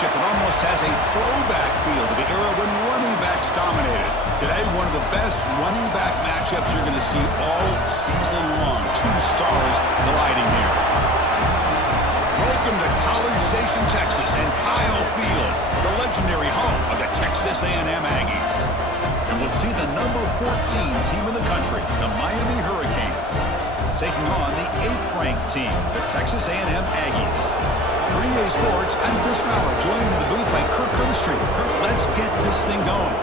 matchup that almost has a throwback feel to the era when running backs dominated. Today, one of the best running back matchups you're going to see all season long. Two stars colliding here. Welcome to College Station, Texas, and Kyle Field, the legendary home of the Texas A&M Aggies. And we'll see the number 14 team in the country, the Miami Hurricanes, taking on the 8th-ranked team, the Texas A&M Aggies. For EA Sports, I'm Chris Fowler, joined in the booth by Kirk Herbstreit. Kirk, let's get this thing going.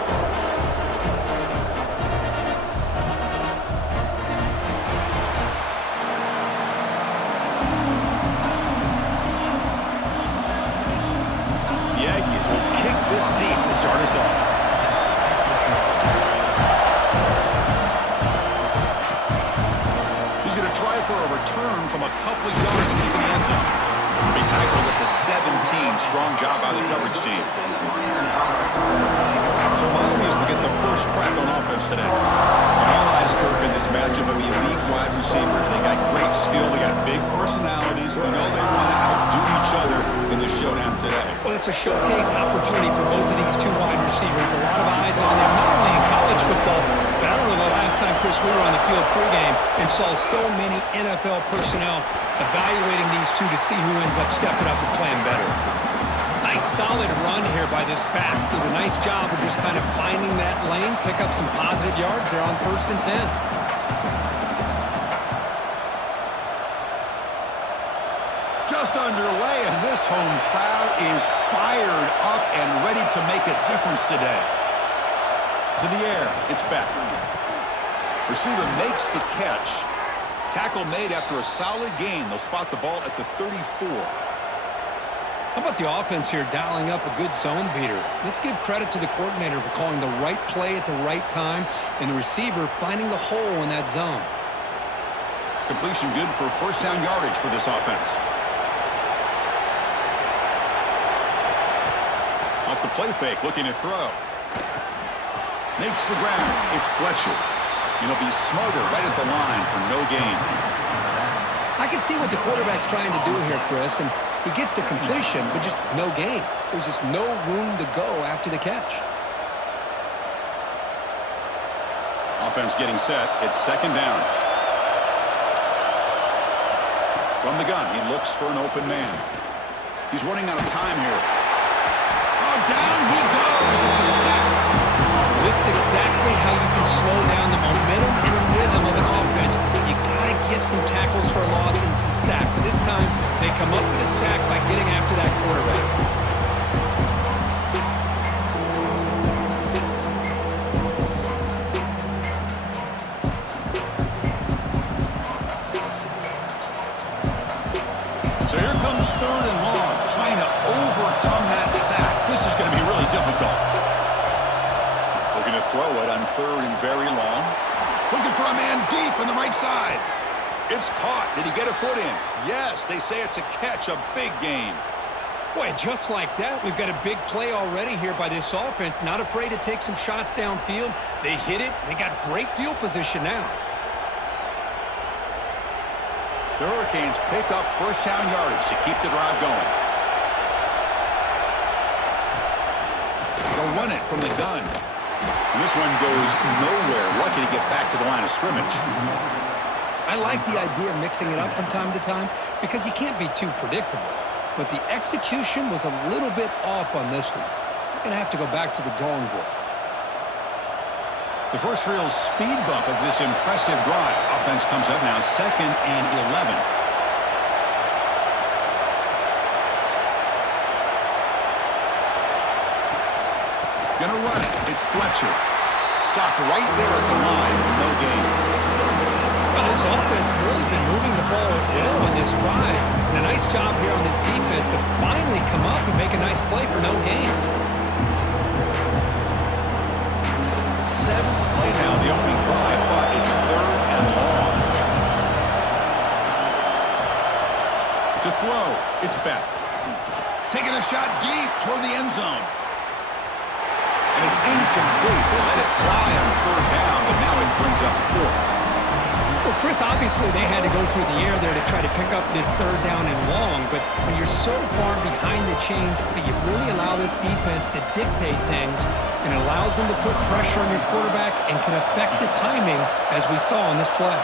The Aggies will kick this deep to start us off. He's going to try for a return from a couple of yards deep in the end zone. He tackled at the 17. Strong job by the coverage team. So Miami's will get the first crack on offense today. And all eyes, Kirk, in this matchup of elite wide receivers. They got great skill. They got big personalities. You know they want to outdo each other in the showdown today. Well, it's a showcase opportunity for both of these two wide receivers. A lot of eyes on them, not only in college football, but I don't know the last time, Chris, we were on the field pregame and saw so many NFL personnel evaluating these two to see who ends up stepping up and playing better. Nice solid run here by this back. Did a nice job of just kind of finding that lane, pick up some positive yards there on 1st and 10. Just underway, and this home crowd is fired up and ready to make a difference today. To the air, it's back. Receiver makes the catch. Tackle made after a solid gain. They'll spot the ball at the 34. How about the offense here dialing up a good zone beater? Let's give credit to the coordinator for calling the right play at the right time and the receiver finding the hole in that zone. Completion good for first down yardage for this offense. Off the play fake, looking to throw. Makes the ground. It's Fletcher. And he'll be smarter right at the line for no gain. I can see what the quarterback's trying to do here, Chris, and he gets the completion, but just no gain. There's just no room to go after the catch. Offense getting set. It's 2nd down. From the gun, he looks for an open man. He's running out of time here. Oh, down he goes. It's a sack. This is exactly how you can slow down the momentum and the rhythm of an offense. You got to get some tackles for a loss and some sacks. This time, they come up with a sack by getting after that quarterback. So here comes 3rd and long, trying to overcome that sack. This is going to be really difficult. Looking to throw it on 3rd and very long. Looking for a man deep on the right side. It's caught. Did he get a foot in? Yes, they say it's a catch, a big gain. Boy, just like that, we've got a big play already here by this offense. Not afraid to take some shots downfield. They hit it. They got great field position now. The Hurricanes pick up first down yardage to keep the drive going. They'll run it from the gun. And this one goes nowhere. Lucky to get back to the line of scrimmage. I like the idea of mixing it up from time to time because you can't be too predictable. But the execution was a little bit off on this one. You're going to have to go back to the drawing board. The first real speed bump of this impressive drive. Offense comes up now 2nd and 11. Gonna run it. It's Fletcher. Stopped right there at the line. No gain. Well, this offense has really been moving the ball well on this drive. And a nice job here on this defense to finally come up and make a nice play for no gain. 7th play now, the opening drive, but it's 3rd and long. To throw, it's back. Taking a shot deep toward the end zone. And it's incomplete. They let it fly on 3rd down, but now it brings up 4th. Well, Chris, obviously they had to go through the air there to try to pick up this third down and long, but when you're so far behind the chains, you really allow this defense to dictate things, and it allows them to put pressure on your quarterback and can affect the timing, as we saw on this play.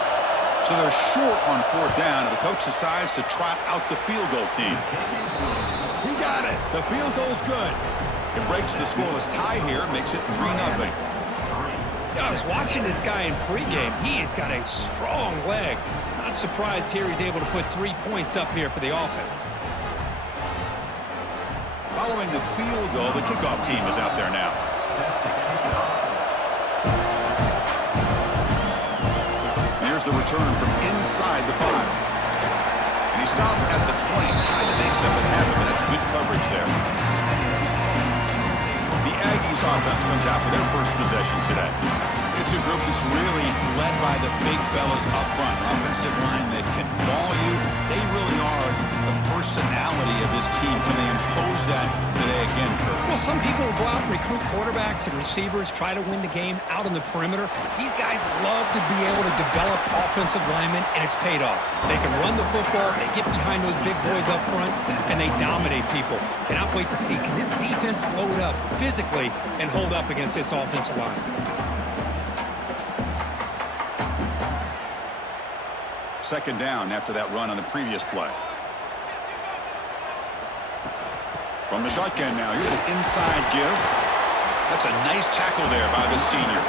So they're short on fourth down, and the coach decides to trot out the field goal team. He got it. The field goal's good. It breaks the scoreless tie here, makes it 3-0. I was watching this guy in pregame. He has got a strong leg. Not surprised here he's able to put 3 points up here for the offense. Following the field goal, the kickoff team is out there now. Here's the return from inside the 5. And he stopped at the 20, trying to make something happen, but that's good coverage there. The Aggies offense comes out for their first possession today. It's a group that's really led by the big fellas up front. An offensive line that can ball you. They really are the personality of this team. Can they impose that today again, Kurt? Well, some people will go out and recruit quarterbacks and receivers, try to win the game out on the perimeter. These guys love to be able to develop offensive linemen, and it's paid off. They can run the football, they get behind those big boys up front, and they dominate people. Cannot wait to see, can this defense load up physically and hold up against this offensive line? Second down after that run on the previous play. From the shotgun now, here's an inside give. That's a nice tackle there by the senior.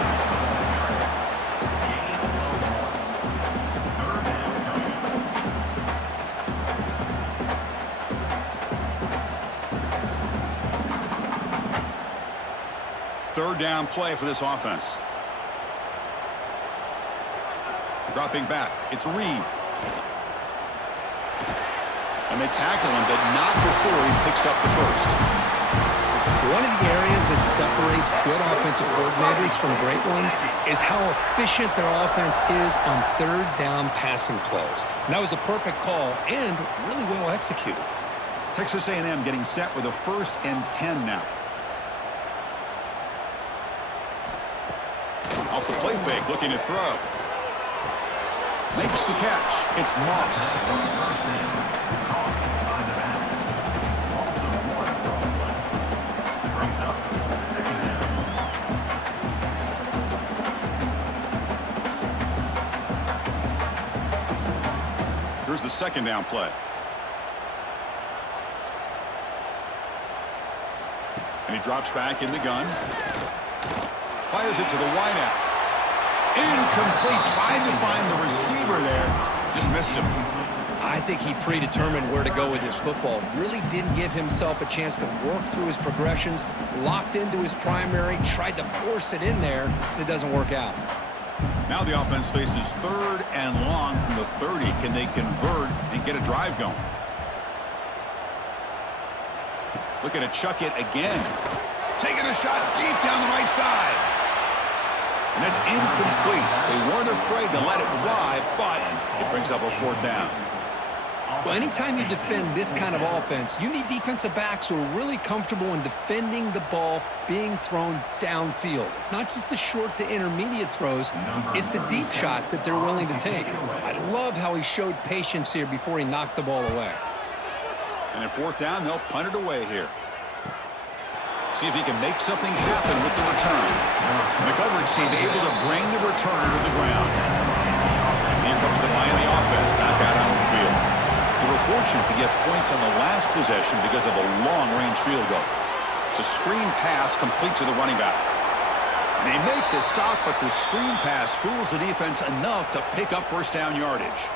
Third down play for this offense. Dropping back, it's Reed. And they tackle him, but not before he picks up the first. One of the areas that separates good offensive coordinators from great ones is how efficient their offense is on third down passing plays. And that was a perfect call and really well executed. Texas A&M getting set with a 1st and 10 now. Off the play fake, looking to throw. Makes the catch. It's Moss. Here's the second down play. And he drops back in the gun. Fires it to the wideout. Incomplete. Tried to find the receiver there. Just missed him. I think he predetermined where to go with his football. Really didn't give himself a chance to work through his progressions. Locked into his primary. Tried to force it in there. And it doesn't work out. Now the offense faces 3rd and long from the 30. Can they convert and get a drive going? Looking to chuck it again. Taking a shot deep down the right side. And that's incomplete. They weren't afraid to let it fly, but it brings up a 4th down. Well, anytime you defend this kind of offense, you need defensive backs who are really comfortable in defending the ball being thrown downfield. It's not just the short to intermediate throws, it's the deep shots that they're willing to take. I love how he showed patience here before he knocked the ball away. And at 4th down, they'll punt it away here. See if he can make something happen with the return. And the coverage team able to bring the returner to the ground. And here comes the Miami offense back out on the field. They were fortunate to get points on the last possession because of a long-range field goal. It's a screen pass complete to the running back. And they make the stop, but the screen pass fools the defense enough to pick up 1st down yardage.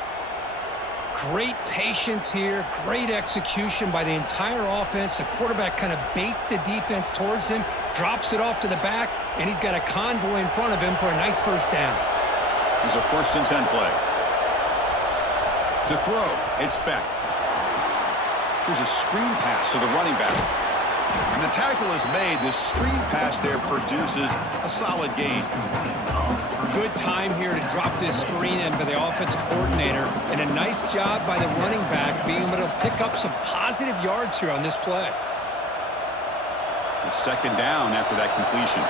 Great patience here, great execution by the entire offense. The quarterback kind of baits the defense towards him, drops it off to the back, and he's got a convoy in front of him for a nice 1st down. Here's a 1st and 10 play. To throw, it's Beck. Here's a screen pass to the running back. And the tackle is made. This screen pass there produces a solid gain. Good time here to drop this screen in by the offensive coordinator, and a nice job by the running back being able to pick up some positive yards here on this play. It's 2nd down after that completion.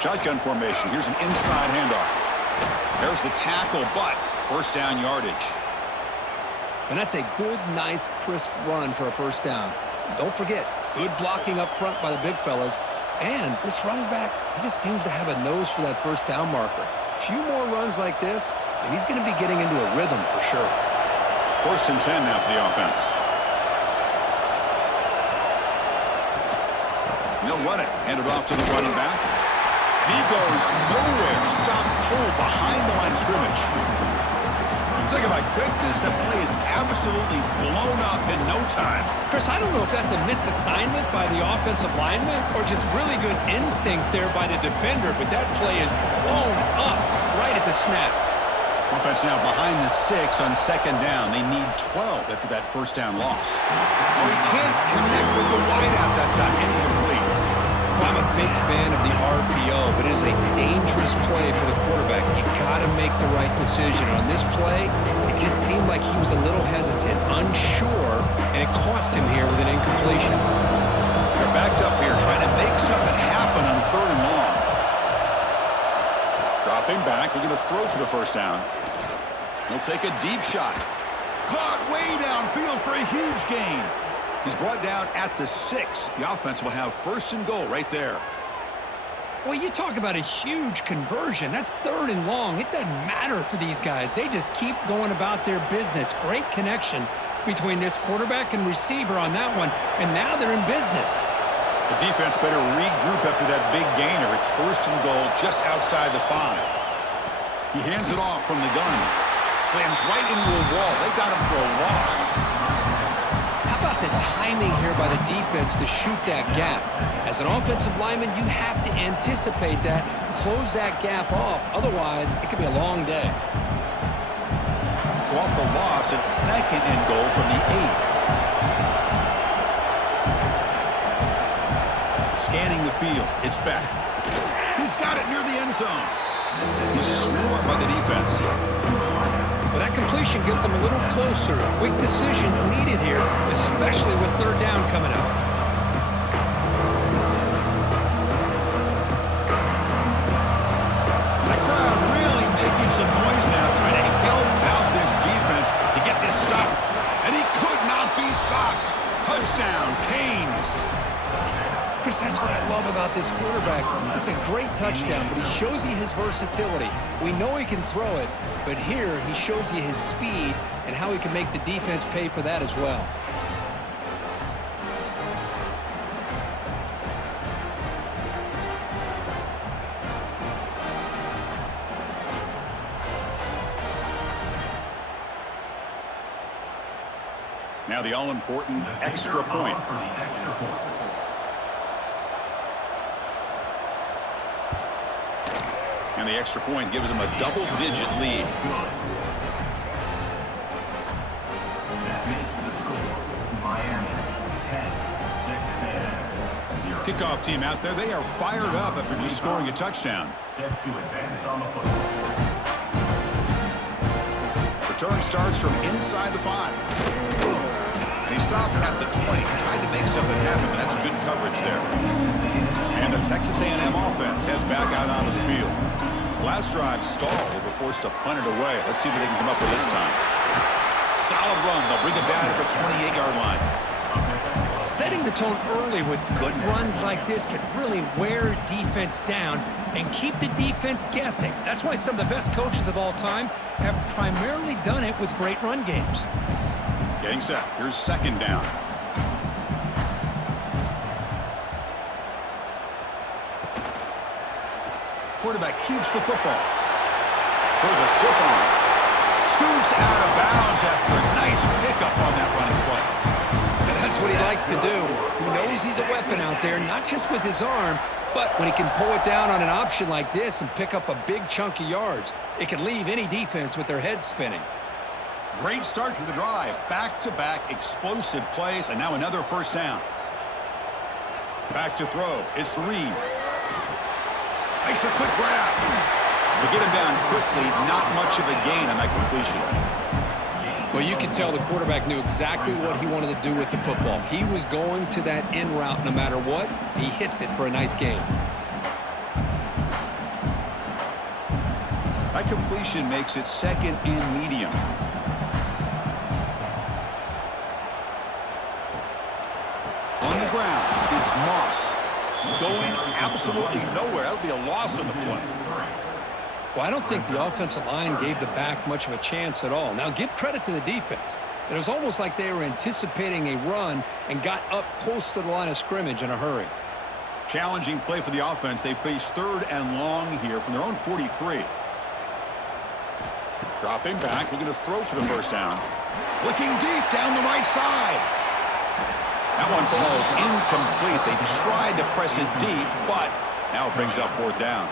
Shotgun formation. Here's an inside handoff. There's the tackle, but first down yardage. And that's a good, nice, crisp run for a first down. Don't forget, good blocking up front by the big fellas. And this running back, he just seems to have a nose for that first down marker. A few more runs like this, and he's going to be getting into a rhythm for sure. First and 10 now for the offense. They'll run it. Hand it off to the running back. And he goes nowhere. Stop cold behind the line of scrimmage. Talk about quickness. That play is absolutely blown up in no time. Chris, I don't know if that's a misassignment by the offensive lineman or just really good instincts there by the defender, but that play is blown up right at the snap. Offense now behind the 6 on second down. They need 12 after that first down loss. Oh, he can't connect with the wideout that time. Incomplete. I'm a big fan of the RPO, but it is a dangerous play for the quarterback. You got to make the right decision. On this play, it just seemed like he was a little hesitant, unsure, and it cost him here with an incompletion. They're backed up here trying to make something happen on third and long. Dropping back, they're going to throw for the first down. He'll take a deep shot. Caught way downfield for a huge gain. He's brought down at the 6. The offense will have first and goal right there. Well, you talk about a huge conversion. That's third and long. It doesn't matter for these guys. They just keep going about their business. Great connection between this quarterback and receiver on that one, and now they're in business. The defense better regroup after that big gainer. It's first and goal just outside the 5. He hands it off from the gun. Slams right into a wall. They got him for a loss. How about the timing here by the defense to shoot that gap? As an offensive lineman, you have to anticipate that, close that gap off. Otherwise, it could be a long day. So off the loss, it's second and goal from the 8. Scanning the field. It's back. He's got it near the end zone. He's swarmed by the defense. Well, that completion gets him a little closer. Quick decisions needed here, especially with third down coming up. The crowd really making some noise now, trying to help out this defense to get this stop. And he could not be stopped. Touchdown, Canes. Chris, that's what I love about this quarterback. It's a great touchdown, but he shows you his versatility. We know he can throw it, but here he shows you his speed and how he can make the defense pay for that as well. Now the all-important extra point. And the extra point gives them a double-digit lead. Kickoff team out there, they are fired up after just scoring a touchdown. Return starts from inside the 5. And he stopped at the 20. Tried to make something happen, but that's good coverage there. And the Texas A&M offense heads back out onto the field. Last drive stalled. They were forced to punt it away. Let's see what they can come up with this time. Solid run. They'll bring it down at the 28-yard line. Setting the tone early with good runs like this can really wear defense down and keep the defense guessing. That's why some of the best coaches of all time have primarily done it with great run games. Getting set. Here's second down. Quarterback keeps the football. Throws a stiff arm. Scoots out of bounds after a nice pickup on that running play. And that's what he likes to do. He knows he's a weapon out there, not just with his arm, but when he can pull it down on an option like this and pick up a big chunk of yards, it can leave any defense with their head spinning. Great start to the drive. Back-to-back explosive plays, and now another first down. Back to throw. It's Reed. Makes a quick grab. To get him down quickly, not much of a gain on that completion. Well, you can tell the quarterback knew exactly what he wanted to do with the football. He was going to that in route no matter what. He hits it for a nice gain. That completion makes it second and medium. On the ground, it's Moss. Going absolutely nowhere. That'll be a loss on the play. Well, I don't think the offensive line gave the back much of a chance at all. Now, give credit to the defense. It was almost like they were anticipating a run and got up close to the line of scrimmage in a hurry. Challenging play for the offense. They face 3rd and long here from their own 43. Dropping back, looking to throw for the first down. Looking deep down the right side. That one falls incomplete. They tried to press it deep, but now it brings up 4th down.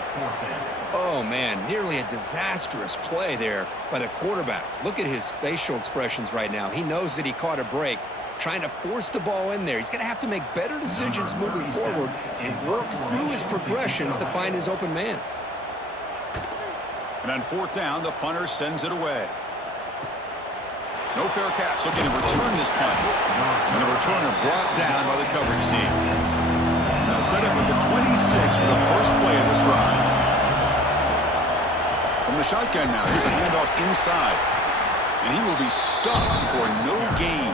Oh, man, nearly a disastrous play there by the quarterback. Look at his facial expressions right now. He knows that he caught a break, trying to force the ball in there. He's going to have to make better decisions moving forward and work through his progressions to find his open man. And on 4th down, the punter sends it away. No fair catch, looking to return this punt. And the returner brought down by the coverage team. Now set up at the 26 for the first play of this drive. From the shotgun now, here's a handoff inside. And he will be stuffed for no gain.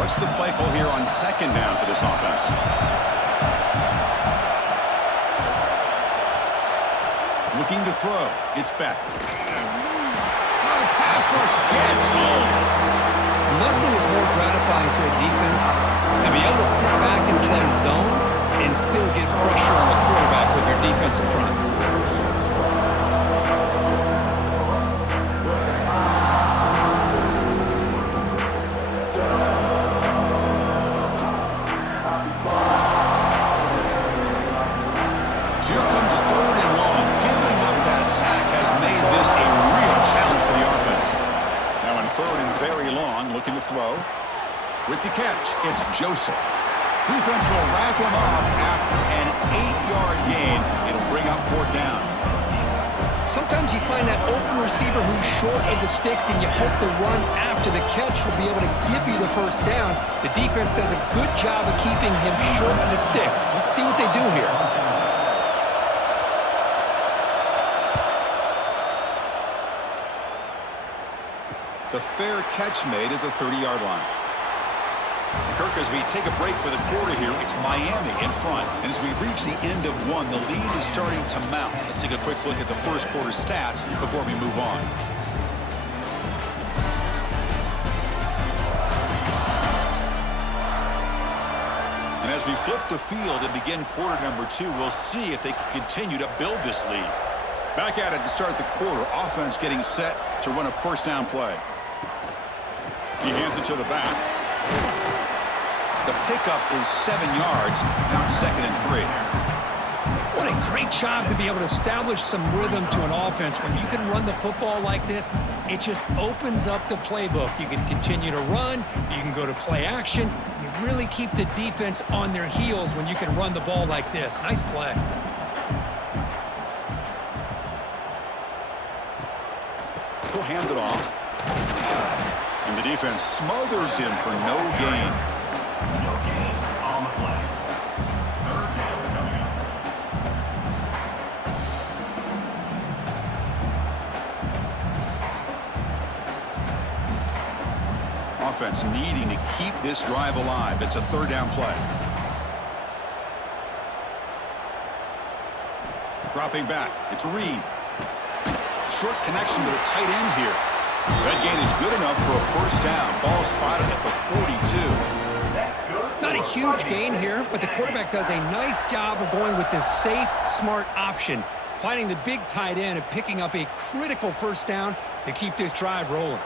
What's the play call here on 2nd down for this offense? Looking to throw. It's back. Pass rush gets home. Nothing is more gratifying for a defense to be able to sit back and play zone and still get pressure on the quarterback with your defensive front. So here comes 3rd and long. Giving up that sack has made this a real challenge for the offense. Now on 3rd and very long, looking to throw. With the catch, it's Joseph. Defense will wrap him up after an 8-yard gain. It'll bring up 4th down. Sometimes you find that open receiver who's short of the sticks, and you hope the run after the catch will be able to give you the first down. The defense does a good job of keeping him short of the sticks. Let's see what they do here. The fair catch made at the 30-yard line. Kirk, as we take a break for the quarter here, it's Miami in front. And as we reach the end of one, the lead is starting to mount. Let's take a quick look at the first quarter stats before we move on. And as we flip the field and begin quarter number 2, we'll see if they can continue to build this lead. Back at it to start the quarter. Offense getting set to run a first down play. He hands it to the back. The pickup is 7 yards. Now it's 2nd and 3. What a great job to be able to establish some rhythm to an offense. When you can run the football like this, it just opens up the playbook. You can continue to run. You can go to play action. You really keep the defense on their heels when you can run the ball like this. Nice play. He'll hand it off. And the defense smothers him for no gain. No gain on the play. 3rd down coming up. Offense needing to keep this drive alive. It's a 3rd down play. Dropping back. It's Reed. Short connection to the tight end here. That gain is good enough for a first down. Ball spotted at the 42. Not a huge gain here, but the quarterback does a nice job of going with this safe, smart option, finding the big tight end and picking up a critical first down to keep this drive rolling.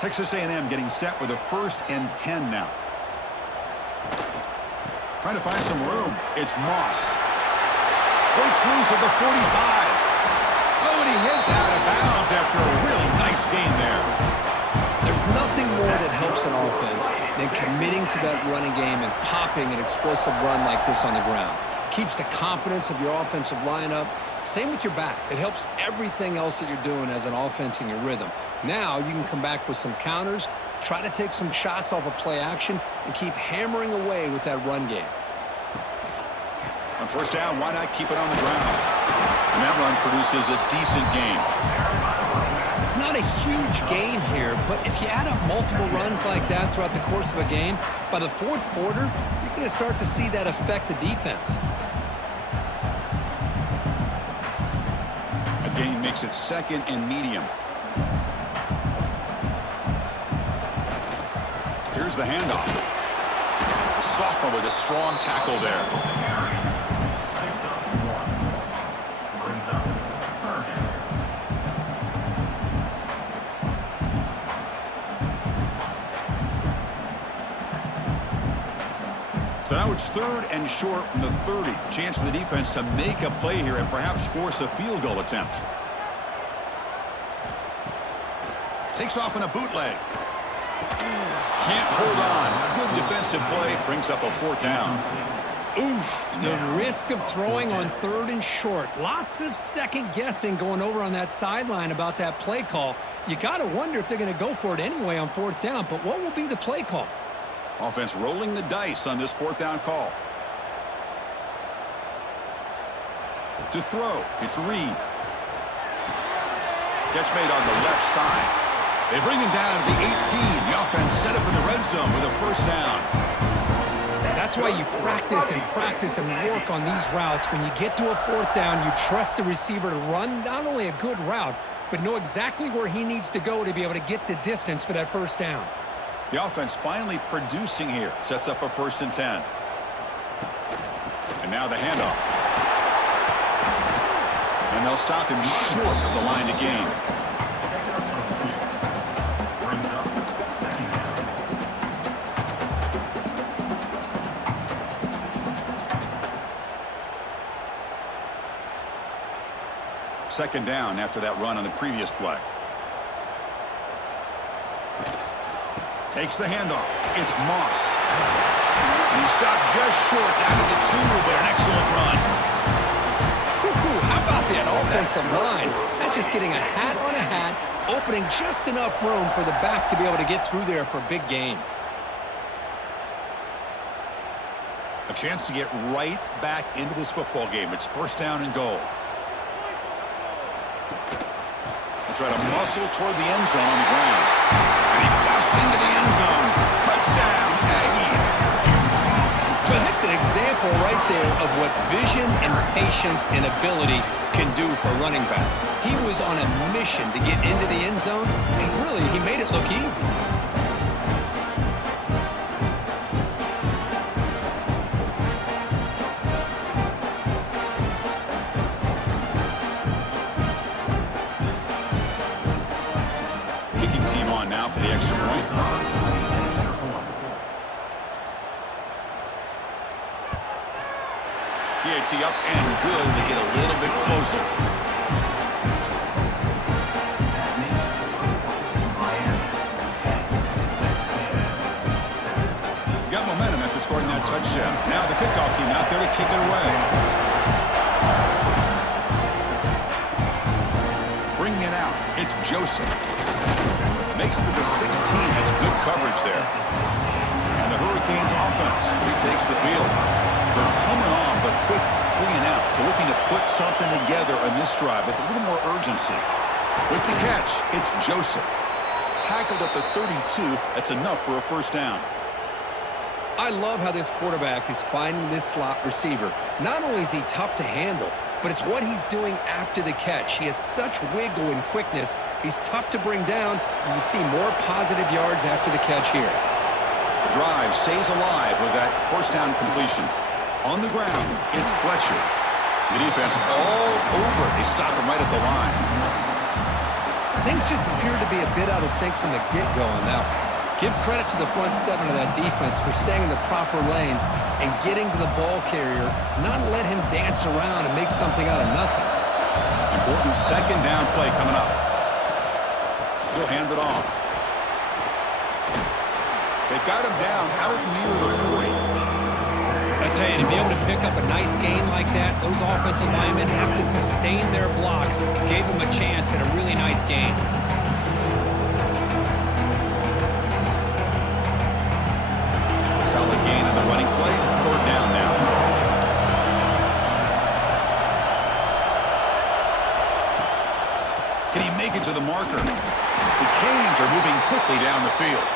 Texas A&M getting set with a 1st and 10 now. Trying to find some room. It's Moss. Breaks loose at the 45. Oh, and he hits out of bounds after a really nice gain there. There's nothing more that helps an offense than committing to that running game and popping an explosive run like this on the ground. Keeps the confidence of your offensive lineup, Same with your back. It helps everything else that you're doing as an offense in your rhythm. Now you can come back with some counters, try to take some shots off of play action, and keep hammering away with that run game. On first down, why not keep it on the ground? And that run produces a decent gain. It's not a huge gain here, but if you add up multiple runs like that throughout the course of a game, by the fourth quarter, you're going to start to see that affect the defense. A gain makes it second and medium. Here's the handoff. The sophomore with a strong tackle there. So now it's third and short from the 30. Chance for the defense to make a play here and perhaps force a field goal attempt. Takes off in a bootleg. Can't hold on. Good defensive play. Brings up a fourth down. Oof, the risk of throwing on third and short. Lots of second guessing going over on that sideline about that play call. You got to wonder if they're going to go for it anyway on fourth down, but what will be the play call? Offense rolling the dice on this fourth down call. To throw, it's Reed. Catch made on the left side. They bring him down to the 18. The offense set up in the red zone with a first down. That's why you practice and work on these routes. When you get to a fourth down, you trust the receiver to run not only a good route, but know exactly where he needs to go to be able to get the distance for that first down. The offense finally producing here. Sets up a 1st and 10. And now the handoff. And they'll stop him short of the line to gain. Second down after that run on the previous play. Takes the handoff. It's Moss. And he stopped just short down to the 2, but an excellent run. How about that offensive line? That's just getting a hat on a hat, opening just enough room for the back to be able to get through there for a big gain. A chance to get right back into this football game. It's first down and goal. Try to muscle toward the end zone on the ground. And he busts into the end zone. Touchdown, Aggies. So that's an example right there of what vision and patience and ability can do for a running back. He was on a mission to get into the end zone, and really, he made it look easy. For the extra point. PAT up and good to get a little bit closer. Got momentum after scoring that touchdown. Now the kickoff team out there to kick it away. Bringing it out. It's Joseph. Makes it to the 16. That's good coverage there. And the Hurricanes offense retakes the field. They're coming off a quick 3 and out, so looking to put something together on this drive with a little more urgency. With the catch, it's Joseph. Tackled at the 32. That's enough for a first down. I love how this quarterback is finding this slot receiver. Not only is he tough to handle, but it's what he's doing after the catch. He has such wiggle and quickness. He's tough to bring down, and you see more positive yards after the catch here. The drive stays alive with that first down completion. On the ground, it's Fletcher. The defense all over. They stop him right at the line. Things just appear to be a bit out of sync from the get-go on that one. Give credit to the front 7 of that defense for staying in the proper lanes and getting to the ball carrier, not let him dance around and make something out of nothing. Important second down play coming up. He'll hand it off. They got him down out near the 40. I tell you, to be able to pick up a nice gain like that, those offensive linemen have to sustain their blocks. Gave them a chance at a really nice gain. Solid gain on the running play. Third down now. Can he make it to the marker? The Canes are moving quickly down the field.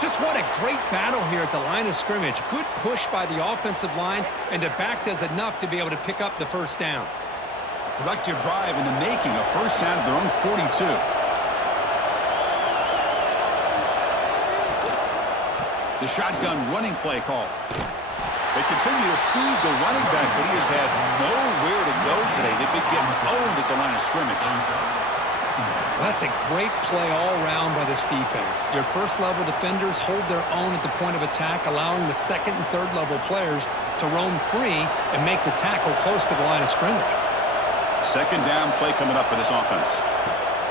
Just what a great battle here at the line of scrimmage. Good push by the offensive line, and the back does enough to be able to pick up the first down. Productive drive in the making, a first down at their own 42. The shotgun running play call. They continue to feed the running back, but he has had nowhere to go today. They've been getting owned at the line of scrimmage. That's a great play all around by this defense. Your first-level defenders hold their own at the point of attack, allowing the second and third-level players to roam free and make the tackle close to the line of scrimmage. Second down play coming up for this offense.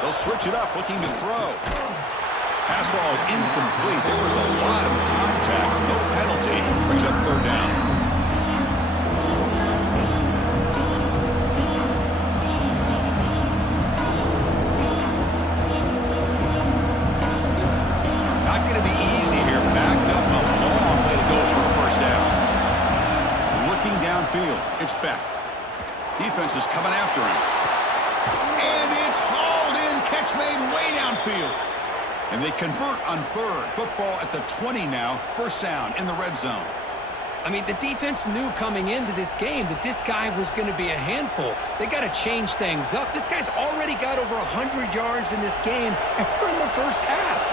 They'll switch it up, looking to throw. Pass ball is incomplete. There was a lot of contact. No penalty. Brings up third down. Not going to be easy here. Backed up a long way to go for a first down. Looking downfield. It's back. Defense is coming after him. And it's hauled in. Catch made way downfield. And they convert on third. Football at the 20 now. First down in the red zone. I mean, the defense knew coming into this game that this guy was going to be a handful. They got to change things up. This guy's already got over 100 yards in this game, and we're in the first half.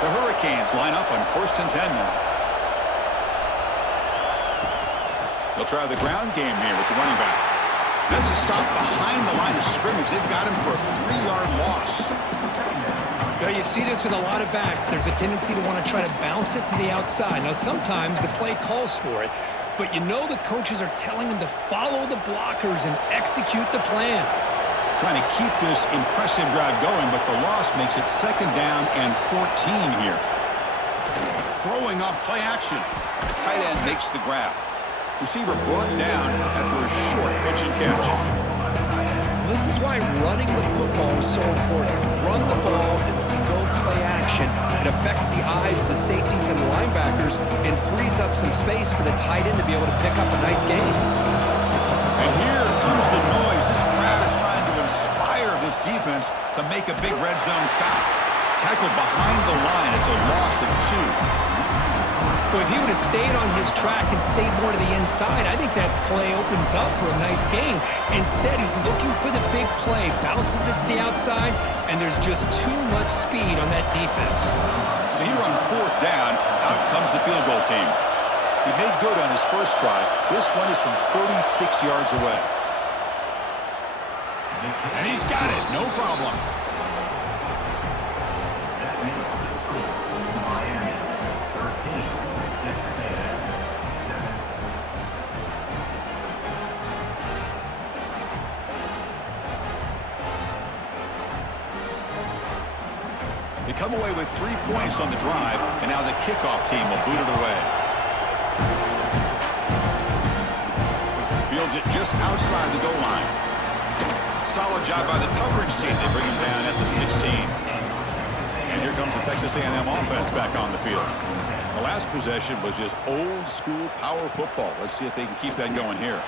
The Hurricanes line up on 1st and 10 now. They'll try the ground game here with the running back. That's a stop behind the line of scrimmage. They've got him for a 3-yard loss. Now, you see this with a lot of backs. There's a tendency to want to try to bounce it to the outside. Now, sometimes the play calls for it, but you know the coaches are telling them to follow the blockers and execute the plan. Trying to keep this impressive drive going, but the loss makes it second down and 14 here. Throwing up play action. Tight end makes the grab. Receiver brought down after a short pitch and catch. This is why running the football is so important. Run the ball, and then you go play action. It affects the eyes of the safeties and the linebackers and frees up some space for the tight end to be able to pick up a nice gain. And here comes the noise. This crowd is trying to inspire this defense to make a big red zone stop. Tackled behind the line. It's a loss of 2. Well, if he would have stayed on his track and stayed more to the inside, I think that play opens up for a nice gain. Instead, he's looking for the big play, bounces it to the outside, and there's just too much speed on that defense. So here on 4th down, out comes the field goal team. He made good on his first try. This one is from 36 yards away. And he's got it, no problem. That makes the score. Miami 13. They come away with 3 points on the drive, and now the kickoff team will boot it away. Fields it just outside the goal line. Solid job by the coverage team. They bring him down at the 16. And here comes the Texas A&M offense back on the field. The last possession was just old-school power football. Let's see if they can keep that going here.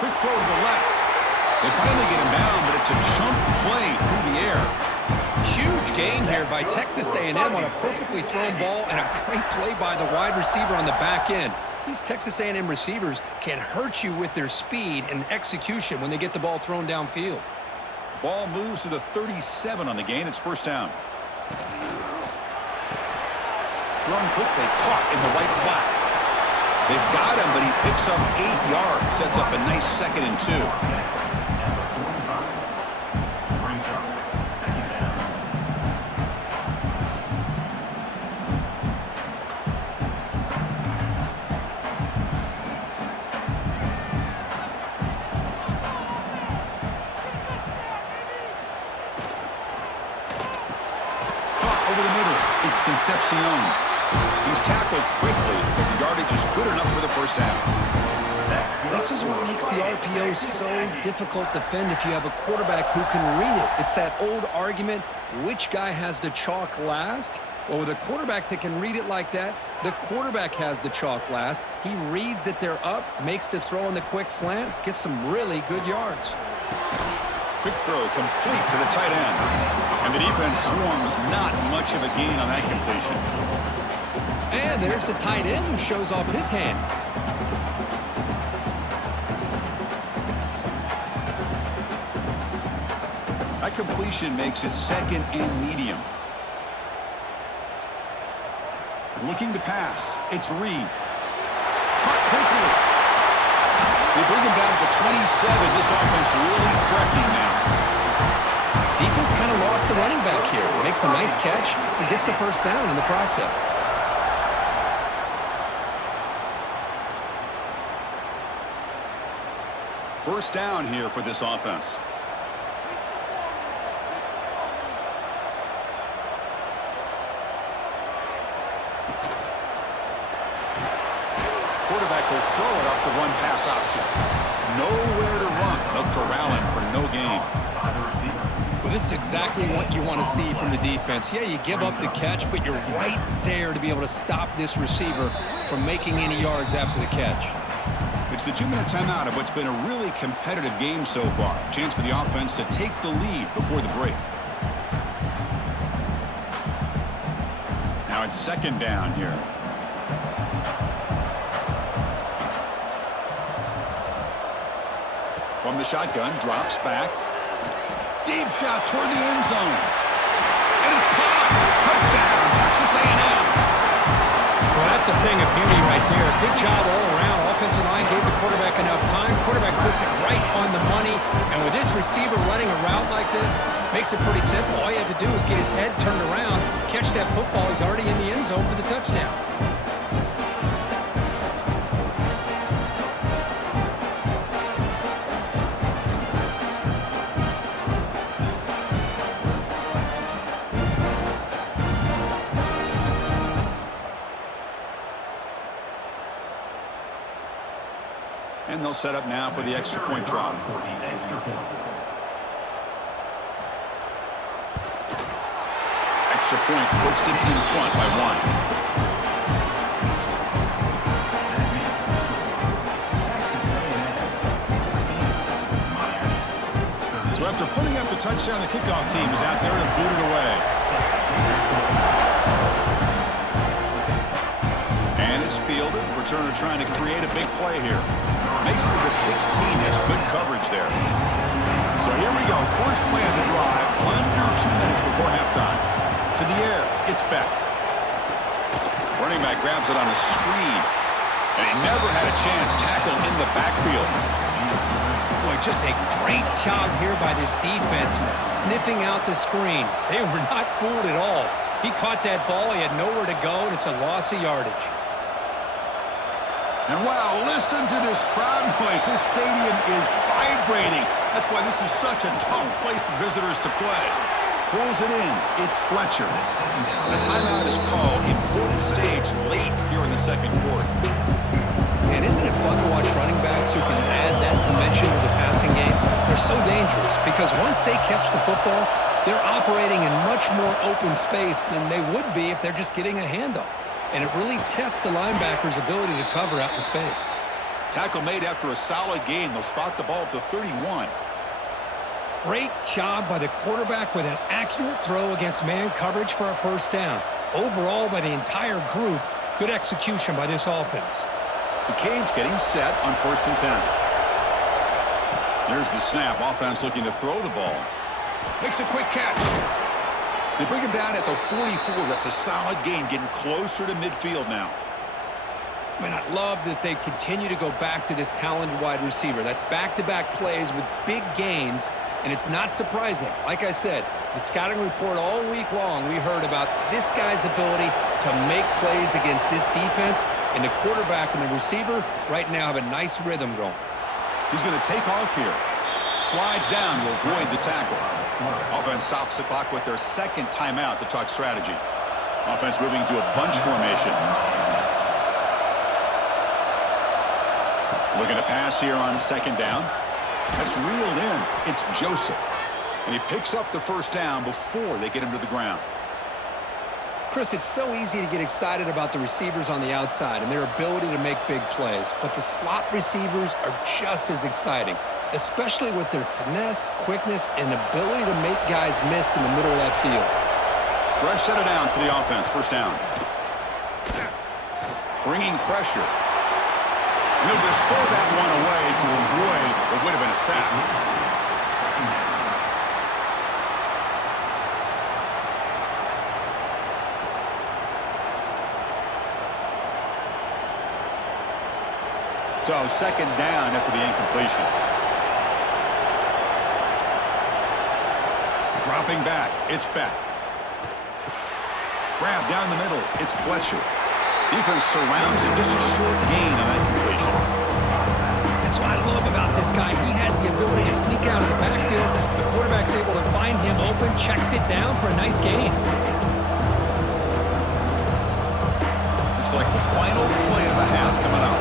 Quick throw to the left. They finally get him down, but it's a chunk play through the air. Huge gain here by Texas A&M on a perfectly thrown ball and a great play by the wide receiver on the back end. These Texas A&M receivers can hurt you with their speed and execution when they get the ball thrown downfield. Ball moves to the 37 on the gain. It's first down. Thrown quickly, caught in the right flat. They've got him, but he picks up 8 yards. Sets up a nice 2nd and 2. Concepcion. He's tackled quickly, but the yardage is good enough for the first down. This is what makes the RPO so difficult to defend if you have a quarterback who can read it. It's that old argument, which guy has the chalk last? Well, with a quarterback that can read it like that, the quarterback has the chalk last. He reads that they're up, makes the throw in the quick slant, gets some really good yards. Quick throw complete to the tight end. And the defense swarms not much of a gain on that completion. And there's the tight end who shows off his hands. That completion makes it second and medium. Looking to pass. It's Reed. Caught quickly. They bring him down to the 27. This offense really threatening now. Defense kind of lost the running back here. Makes a nice catch and gets the first down in the process. First down here for this offense. Quarterback will throw it off the run-pass option. Nowhere to run. They'll corral him for no gain. Well, this is exactly what you want to see from the defense. Yeah, you give up the catch, but you're right there to be able to stop this receiver from making any yards after the catch. It's the 2-minute timeout of what's been a really competitive game so far. Chance for the offense to take the lead before the break. Now it's second down here. From the shotgun, drops back. Deep shot toward the end zone. And it's caught. Touchdown, Texas A&M. Well, that's a thing of beauty right there. Good job all around. Offensive line gave the quarterback enough time. Quarterback puts it right on the money. And with this receiver running a route like this, makes it pretty simple. All you have to do is get his head turned around, catch that football. He's already in the end zone for the touchdown. And they'll set up now for the extra point try. Extra point puts it in front by 1. So after putting up the touchdown, the kickoff team is out there to boot it away. And it's fielded. Returner trying to create a big play here. Makes it to the 16. That's good coverage there. So here we go. First play of the drive. Under 2 minutes before halftime. To the air. It's Beck. Running back grabs it on a screen. And he never had a chance. Tackle in the backfield. Boy, just a great job here by this defense, sniffing out the screen. They were not fooled at all. He caught that ball. He had nowhere to go, and it's a loss of yardage. And wow, listen to this crowd noise. This stadium is vibrating. That's why this is such a tough place for visitors to play. Pulls it in. It's Fletcher. A timeout is called. Important stage late here in the second quarter. And isn't it fun to watch running backs who can add that dimension to the passing game? They're so dangerous because once they catch the football, they're operating in much more open space than they would be if they're just getting a handoff. And it really tests the linebacker's ability to cover out in space. Tackle made after a solid gain. They'll spot the ball at the 31. Great job by the quarterback with an accurate throw against man coverage for a first down. Overall, by the entire group, good execution by this offense. The Canes getting set on 1st and 10. There's the snap. Offense looking to throw the ball. Makes a quick catch. They bring him down at the 44. That's a solid gain, getting closer to midfield now. Man, I love that they continue to go back to this talented wide receiver. That's back-to-back plays with big gains, and it's not surprising. Like I said, the scouting report all week long, we heard about this guy's ability to make plays against this defense, and the quarterback and the receiver right now have a nice rhythm going. He's going to take off here. Slides down to avoid the tackle. Offense stops the clock with their second timeout to talk strategy. Offense moving to a bunch formation. Looking to pass here on second down. That's reeled in. It's Joseph. And he picks up the first down before they get him to the ground. Chris, it's so easy to get excited about the receivers on the outside and their ability to make big plays, but the slot receivers are just as exciting, especially with their finesse, quickness, and ability to make guys miss in the middle of that field. Fresh set of downs for the offense. First down. Bringing pressure. He'll just throw that one away to avoid what would have been a sack. So second down after the incompletion. Dropping back. It's back. Grab down the middle. It's Fletcher. Defense surrounds him. Just a short gain on that completion. That's what I love about this guy. He has the ability to sneak out of the backfield. The quarterback's able to find him open, checks it down for a nice gain. Looks like the final play of the half coming up.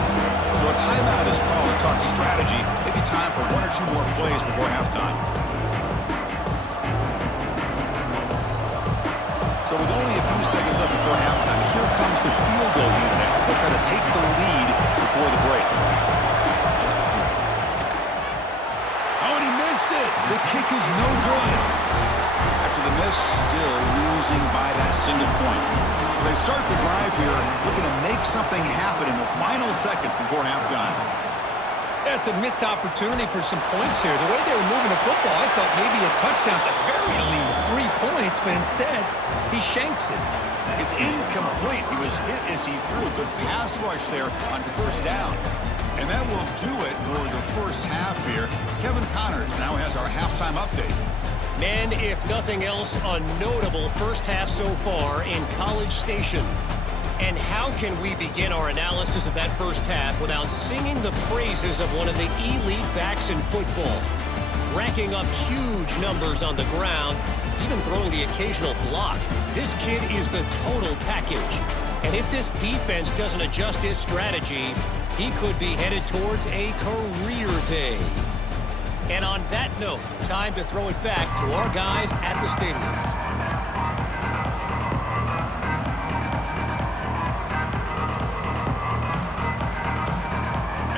So a timeout is called to talk strategy. Maybe time for one or two more plays before halftime. So with only a few seconds left before halftime, here comes the field goal unit. They'll try to take the lead before the break. Oh, and he missed it. The kick is no good. After the miss, still losing by that single point. So they start the drive here, looking to make something happen in the final seconds before halftime. That's a missed opportunity for some points here. The way they were moving the football, I thought maybe a touchdown, at the very least 3 points, but instead, he shanks it. It's incomplete. He was hit as he threw a good pass rush there on first down. And that will do it for the first half here. Kevin Connors now has our halftime update. And if nothing else, a notable first half so far in College Station. And how can we begin our analysis of that first half without singing the praises of one of the elite backs in football? Racking up huge numbers on the ground, even throwing the occasional block. This kid is the total package. And if this defense doesn't adjust its strategy, he could be headed towards a career day. And on that note, time to throw it back to our guys at the stadium.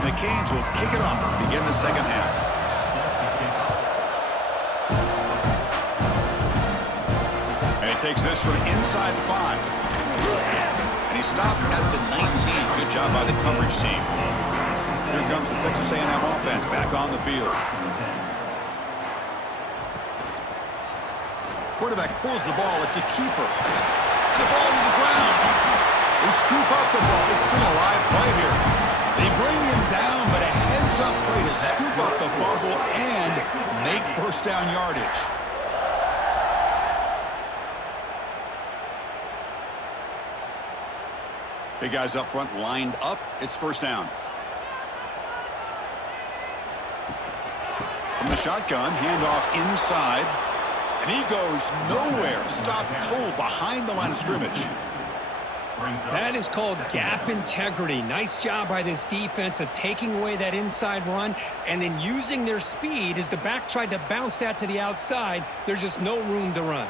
The Canes will kick it off to begin the second half. And he takes this from inside the 5. And he stopped at the 19. Good job by the coverage team. Here comes the Texas A&M offense back on the field. Quarterback pulls the ball. It's a keeper. And the ball to the ground. They scoop up the ball. It's still a live play here. They bring him down, but a heads-up play to scoop up the fumble and make first down yardage. Big guys up front lined up. It's first down. From the shotgun, handoff inside. And he goes nowhere. Stopped cold behind the line of scrimmage. That is called gap integrity. Nice job by this defense of taking away that inside run and then using their speed as the back tried to bounce that to the outside. There's just no room to run.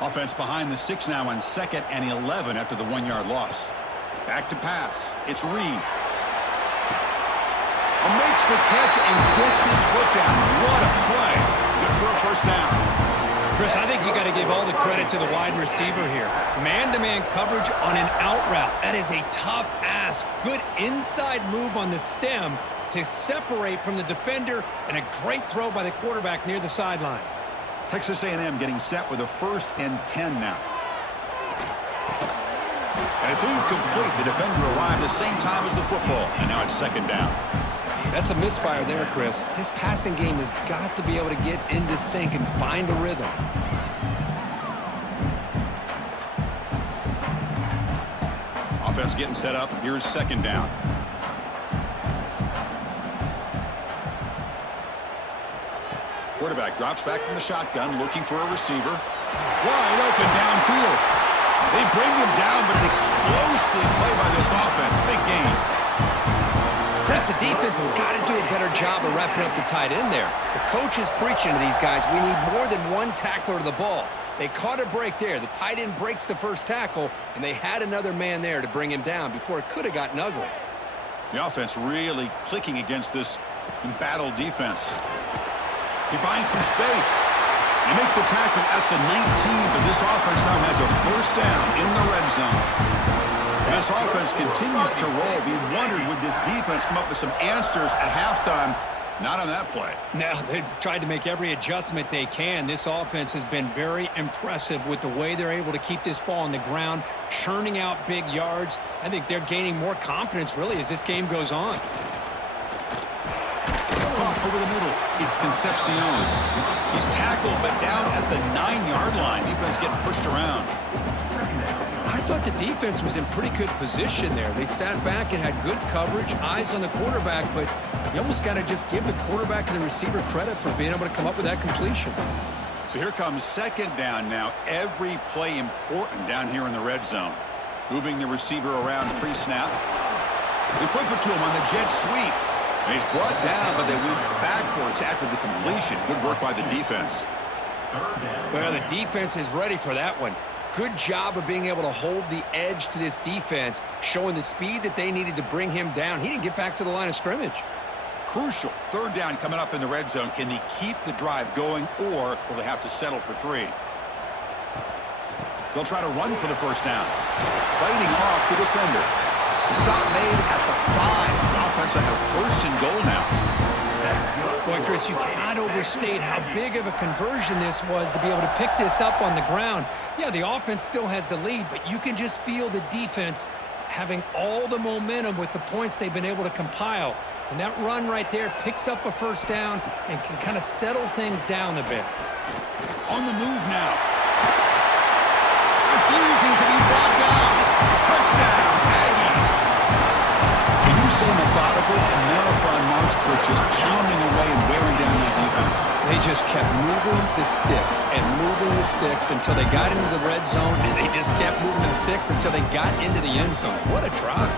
Offense behind the 6 now on 2nd and 11 after the 1-yard loss. Back to pass. It's Reed. Makes the catch and gets his foot down. What a play. Good for a first down. Chris, I think you got to give all the credit to the wide receiver here. Man-to-man coverage on an out route. That is a tough ask. Good inside move on the stem to separate from the defender, and a great throw by the quarterback near the sideline. Texas A&M getting set with a 1st and 10 now. And it's incomplete. The defender arrived the same time as the football, and now it's 2nd down. That's a misfire there, Chris. This passing game has got to be able to get into sync and find a rhythm. Offense getting set up. Here's 2nd down. Quarterback drops back from the shotgun, looking for a receiver. Wide open downfield. They bring him down, but an explosive play by this offense. Big gain. Chris, the defense has got to do a better job of wrapping up the tight end there. The coach is preaching to these guys, we need more than one tackler to the ball. They caught a break there. The tight end breaks the first tackle, and they had another man there to bring him down before it could have gotten ugly. The offense really clicking against this embattled defense. He finds some space. They make the tackle at the 19, but this offense now has a first down in the red zone. This offense continues to roll. We've wondered, would this defense come up with some answers at halftime? Not on that play. Now, they've tried to make every adjustment they can. This offense has been very impressive with the way they're able to keep this ball on the ground, churning out big yards. I think they're gaining more confidence, really, as this game goes on. Caught over the middle. It's Concepcion. He's tackled, but down at the 9-yard line. Defense getting pushed around. I thought the defense was in pretty good position there. They sat back and had good coverage, eyes on the quarterback, but you almost got to just give the quarterback and the receiver credit for being able to come up with that completion. So here comes second down now. Every play important down here in the red zone. Moving the receiver around pre-snap. They flip it to him on the jet sweep. And he's brought down, but they went backwards after the completion. Good work by the defense. Well, the defense is ready for that one. Good job of being able to hold the edge to this defense, showing the speed that they needed to bring him down. He didn't get back to the line of scrimmage. Crucial. Third down coming up in the red zone. Can they keep the drive going, or will they have to settle for 3? They'll try to run for the first down. Fighting off the defender. The stop made at the 5. The offense will have first and goal now. Boy, Chris, you cannot overstate how big of a conversion this was to be able to pick this up on the ground. Yeah, the offense still has the lead, but you can just feel the defense having all the momentum with the points they've been able to compile. And that run right there picks up a first down and can kind of settle things down a bit. On the move now. Refusing to be brought down. Touchdown, Aggies. Can you say methodical and marathon march, Kurt, just pounding away and wearing down that defense? They just kept moving the sticks and moving the sticks until they got into the red zone, and they just kept moving the sticks until they got into the end zone. What a drive.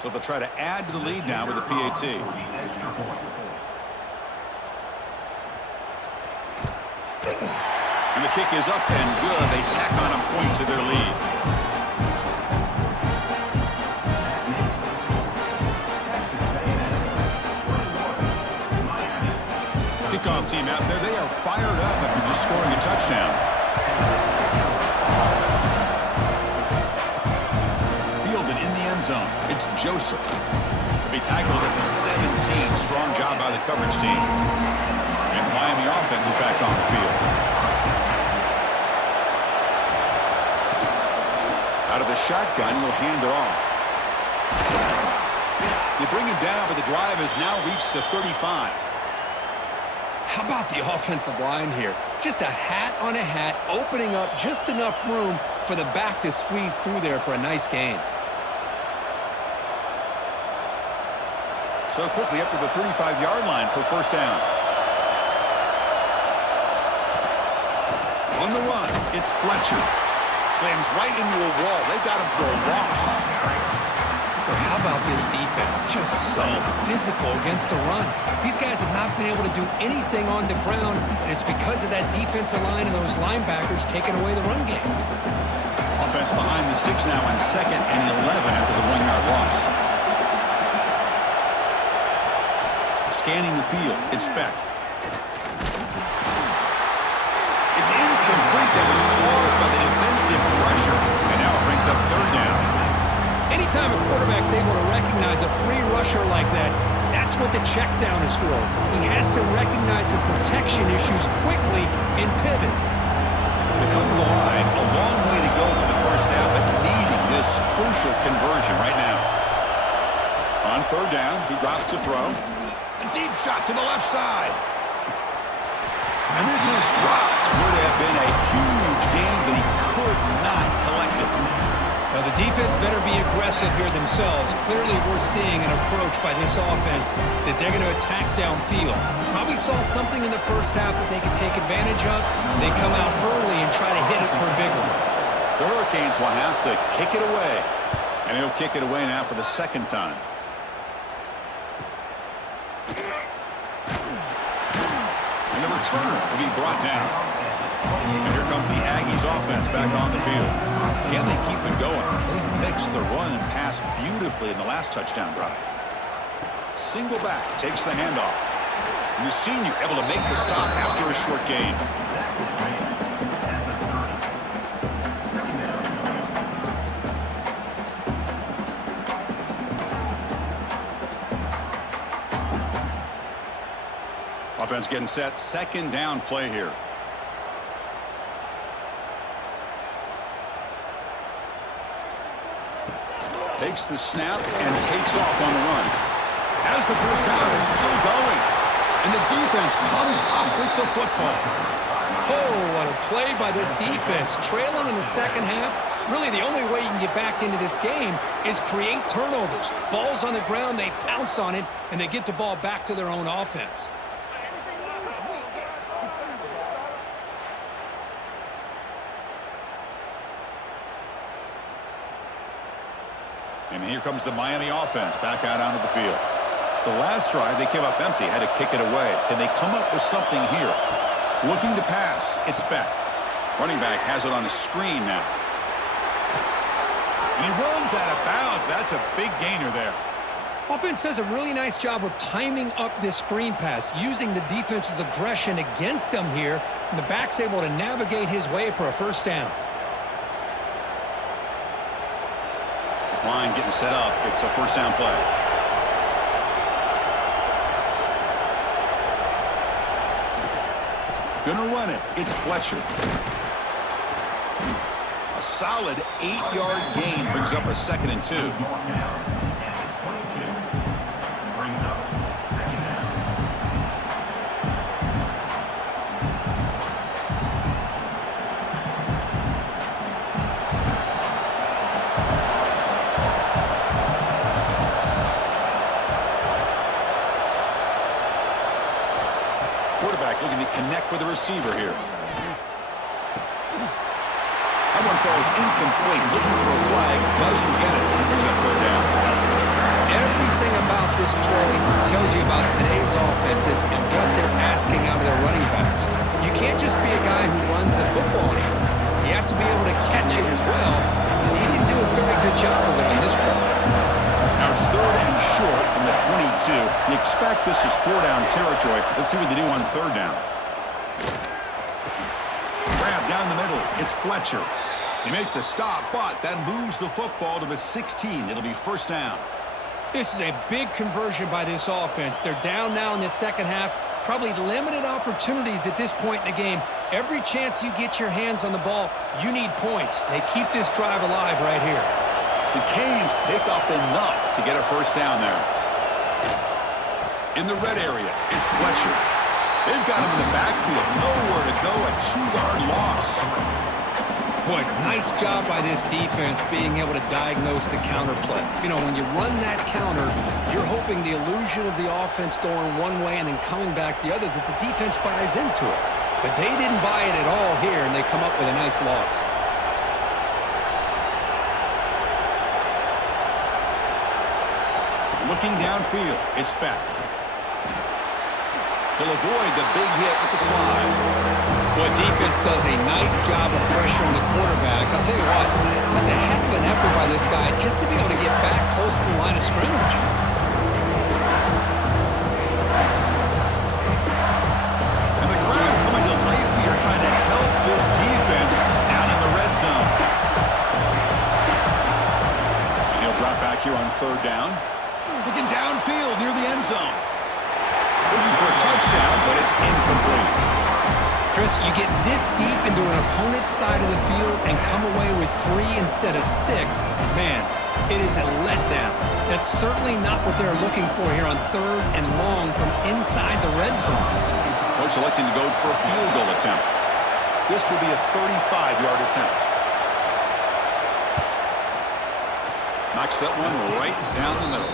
So they'll try to add to the lead now with a PAT. And the kick is up and good. They tack on a point to their lead. Kickoff team out there. They are fired up after just scoring a touchdown. Zone. It's Joseph. He'll be tackled at the 17. Strong job by the coverage team. And the Miami offense is back on the field. Out of the shotgun, he'll hand it off. They bring him down, but the drive has now reached the 35. How about the offensive line here? Just a hat on a hat, opening up just enough room for the back to squeeze through there for a nice gain. So quickly up to the 35-yard line for first down. On the run, it's Fletcher. Slams right into a wall. They've got him for a loss. Well, how about this defense? Just so physical against the run. These guys have not been able to do anything on the ground, and it's because of that defensive line and those linebackers taking away the run game. Offense behind the 6 now on 2nd and 11 after the 1-yard loss. Scanning the field, it's Beck. It's incomplete. That was caused by the defensive pressure. And now it brings up third down. Anytime a quarterback's able to recognize a free rusher like that, that's what the check down is for. He has to recognize the protection issues quickly and pivot. They come to the line, a long way to go for the first down, but needing this crucial conversion right now. On third down, he drops to throw. A deep shot to the left side. And this is dropped. Would have been a huge game, but he could not collect it. Now, the defense better be aggressive here themselves. Clearly, we're seeing an approach by this offense that they're going to attack downfield. Probably saw something in the first half that they could take advantage of. They come out early and try to hit it for a big one. The Hurricanes will have to kick it away. And he'll kick it away now for the second time. And the returner will be brought down. And here comes the Aggies offense back on the field. Can they keep it going? They mixed the run and pass beautifully in the last touchdown drive. Single back takes the handoff. And the senior able to make the stop after a short gain. Offense getting set. Second down play here. Takes the snap and takes off on the run. As the first down is still going. And the defense comes up with the football. Oh, what a play by this defense. Trailing in the second half. Really, the only way you can get back into this game is create turnovers. Ball's on the ground, they pounce on it, and they get the ball back to their own offense. And here comes the Miami offense back out onto the field. The last drive, they came up empty, had to kick it away. Can they come up with something here? Looking to pass, it's back. Running back has it on a screen now. And he runs out of bounds. That's a big gainer there. Offense does a really nice job of timing up this screen pass, using the defense's aggression against them here, and the back's able to navigate his way for a first down. This line getting set up. It's a first down play. Gonna run it. It's Fletcher. A solid 8-yard gain brings up a 2nd and 2. Quarterback looking to connect with the receiver here. That one falls incomplete. Looking for a flag. Doesn't get it. Brings up third down. Everything about this play tells you about today's offenses and what they're asking out of their running backs. You can't just be a guy who runs the football anymore. You have to be able to catch it as well, and he didn't do a very good job of it on this play. Now it's third and short from the 22. You expect this is 4-down territory. Let's see what they do on third down. Grab down the middle. It's Fletcher. They make the stop, but that moves the football to the 16. It'll be first down. This is a big conversion by this offense. They're down now in the second half. Probably limited opportunities at this point in the game. Every chance you get your hands on the ball, you need points. They keep this drive alive right here. The Canes pick up enough to get a first down there. In the red area, it's Fletcher. They've got him in the backfield. Nowhere to go. A 2-yard loss. Boy, nice job by this defense being able to diagnose the counter play. You know, when you run that counter, you're hoping the illusion of the offense going one way and then coming back the other, that the defense buys into it. But they didn't buy it at all here, and they come up with a nice loss. Looking downfield, it's Beck. He'll avoid the big hit with the slide. Boy, defense does a nice job of pressuring the quarterback. I'll tell you what, that's a heck of an effort by this guy just to be able to get back close to the line of scrimmage. And the crowd coming to life here, trying to help this defense down in the red zone. And he'll drop back here on third down. Looking downfield near the end zone. Looking for a touchdown, but it's incomplete. Chris, you get this deep into an opponent's side of the field and come away with 3 instead of 6. Man, it is a letdown. That's certainly not what they're looking for here on third and long from inside the red zone. They're selecting to go for a field goal attempt. This will be a 35-yard attempt. Knocks that one right down the middle.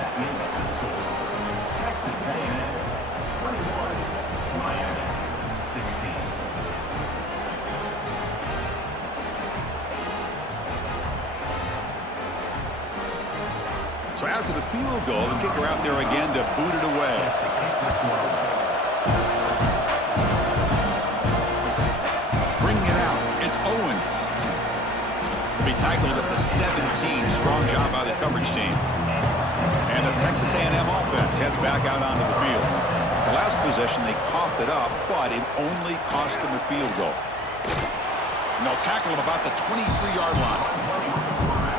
That makes the score. Texas A&M 21, Miami 16. So after the field goal, the kicker out there again to boot it away. Bringing it out, it's Owens. Be tackled at the 17. Strong job by the coverage team. And the Texas A&M offense heads back out onto the field. The last possession, they coughed it up, but it only cost them a field goal. And they'll tackle him about the 23-yard line.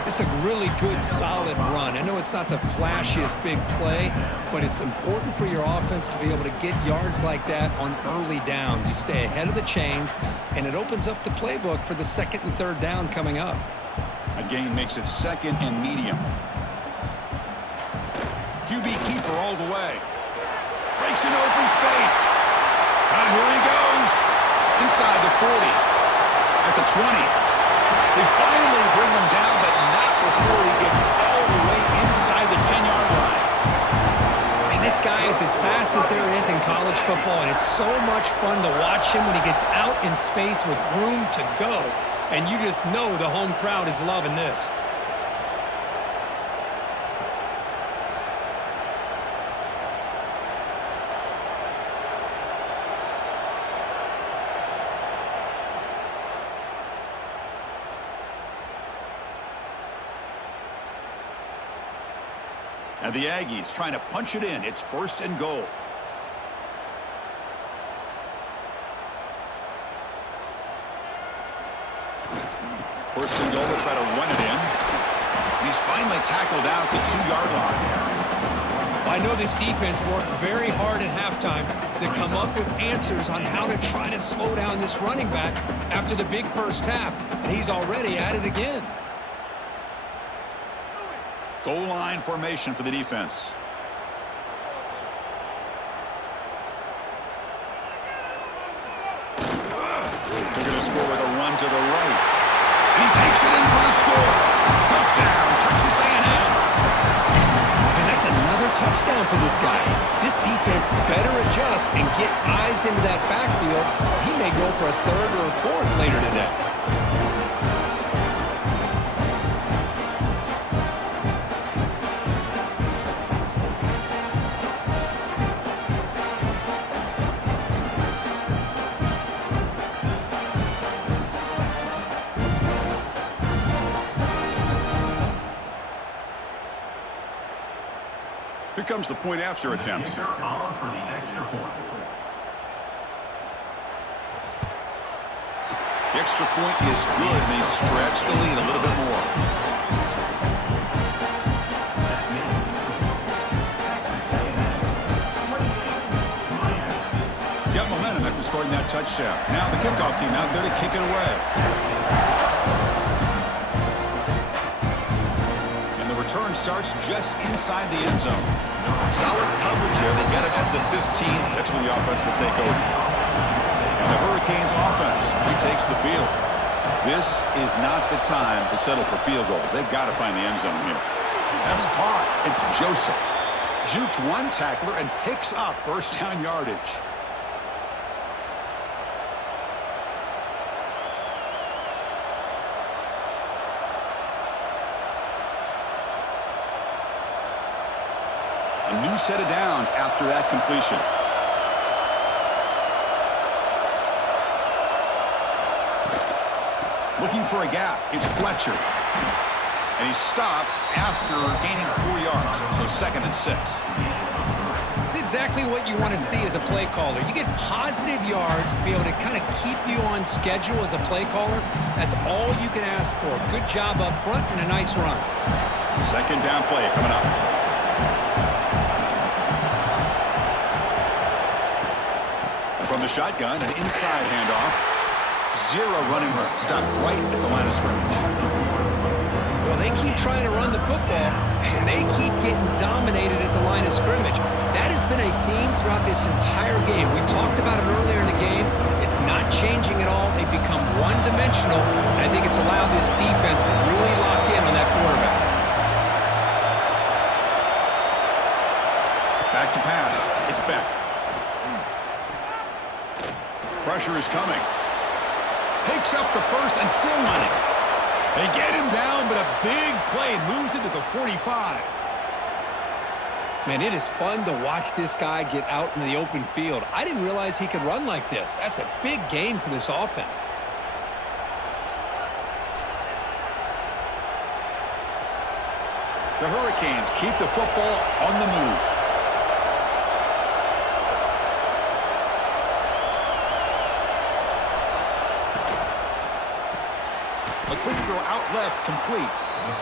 It's a really good, solid run. I know it's not the flashiest big play, but it's important for your offense to be able to get yards like that on early downs. You stay ahead of the chains, and it opens up the playbook for the second and third down coming up. A gain makes it second and medium. QB keeper all the way. Breaks into open space. Here he goes. Inside the 40. At the 20. They finally bring him down, but not before he gets all the way inside the 10-yard line. And this guy is as fast as there is in college football, and it's so much fun to watch him when he gets out in space with room to go. And you just know the home crowd is loving this. And the Aggies trying to punch it in. It's first and goal. First and goal, they try to run it in. And he's finally tackled out at the 2-yard line. I know this defense worked very hard at halftime to come up with answers on how to try to slow down this running back after the big first half. And he's already at it again. Goal line formation for the defense. They're going to score with a run to the right. And he takes it in for the score. Touchdown, Texas A&M. And that's another touchdown for this guy. This defense better adjust and get eyes into that backfield. He may go for a third or a fourth later today. Here comes the point after attempt. Kicker on for the extra point. The extra point is good, and they stretch the lead a little bit more. That makes the score. Texas A&M 28, Miami. Got momentum after scoring that touchdown. Now the kickoff team out there to kick it away. And the return starts just inside the end zone. Solid coverage there. They get it at the 15. That's where the offense will take over. And the Hurricanes offense retakes the field. This is not the time to settle for field goals. They've got to find the end zone here. That's caught. It's Joseph. Juked one tackler and picks up first down yardage. A new set of downs after that completion. Looking for a gap. It's Fletcher. And he's stopped after gaining 4 yards. So second and 6. It's exactly what you want to see as a play caller. You get positive yards to be able to kind of keep you on schedule as a play caller. That's all you can ask for. Good job up front and a nice run. Second down play coming up. And from the shotgun, an inside handoff. 0 running room. Stopped right at the line of scrimmage. Well, they keep trying to run the football, and they keep getting dominated at the line of scrimmage. That has been a theme throughout this entire game. We've talked about it earlier in the game. It's not changing at all. They've become one-dimensional, and I think it's allowed this defense to really lock in on that quarterback. Back to pass. It's Beck. Pressure is coming. Picks up the first and still running. They get him down, but a big play moves it to the 45. Man, it is fun to watch this guy get out in the open field. I didn't realize he could run like this. That's a big gain for this offense. The Hurricanes keep the football on the move. A quick throw out left, complete.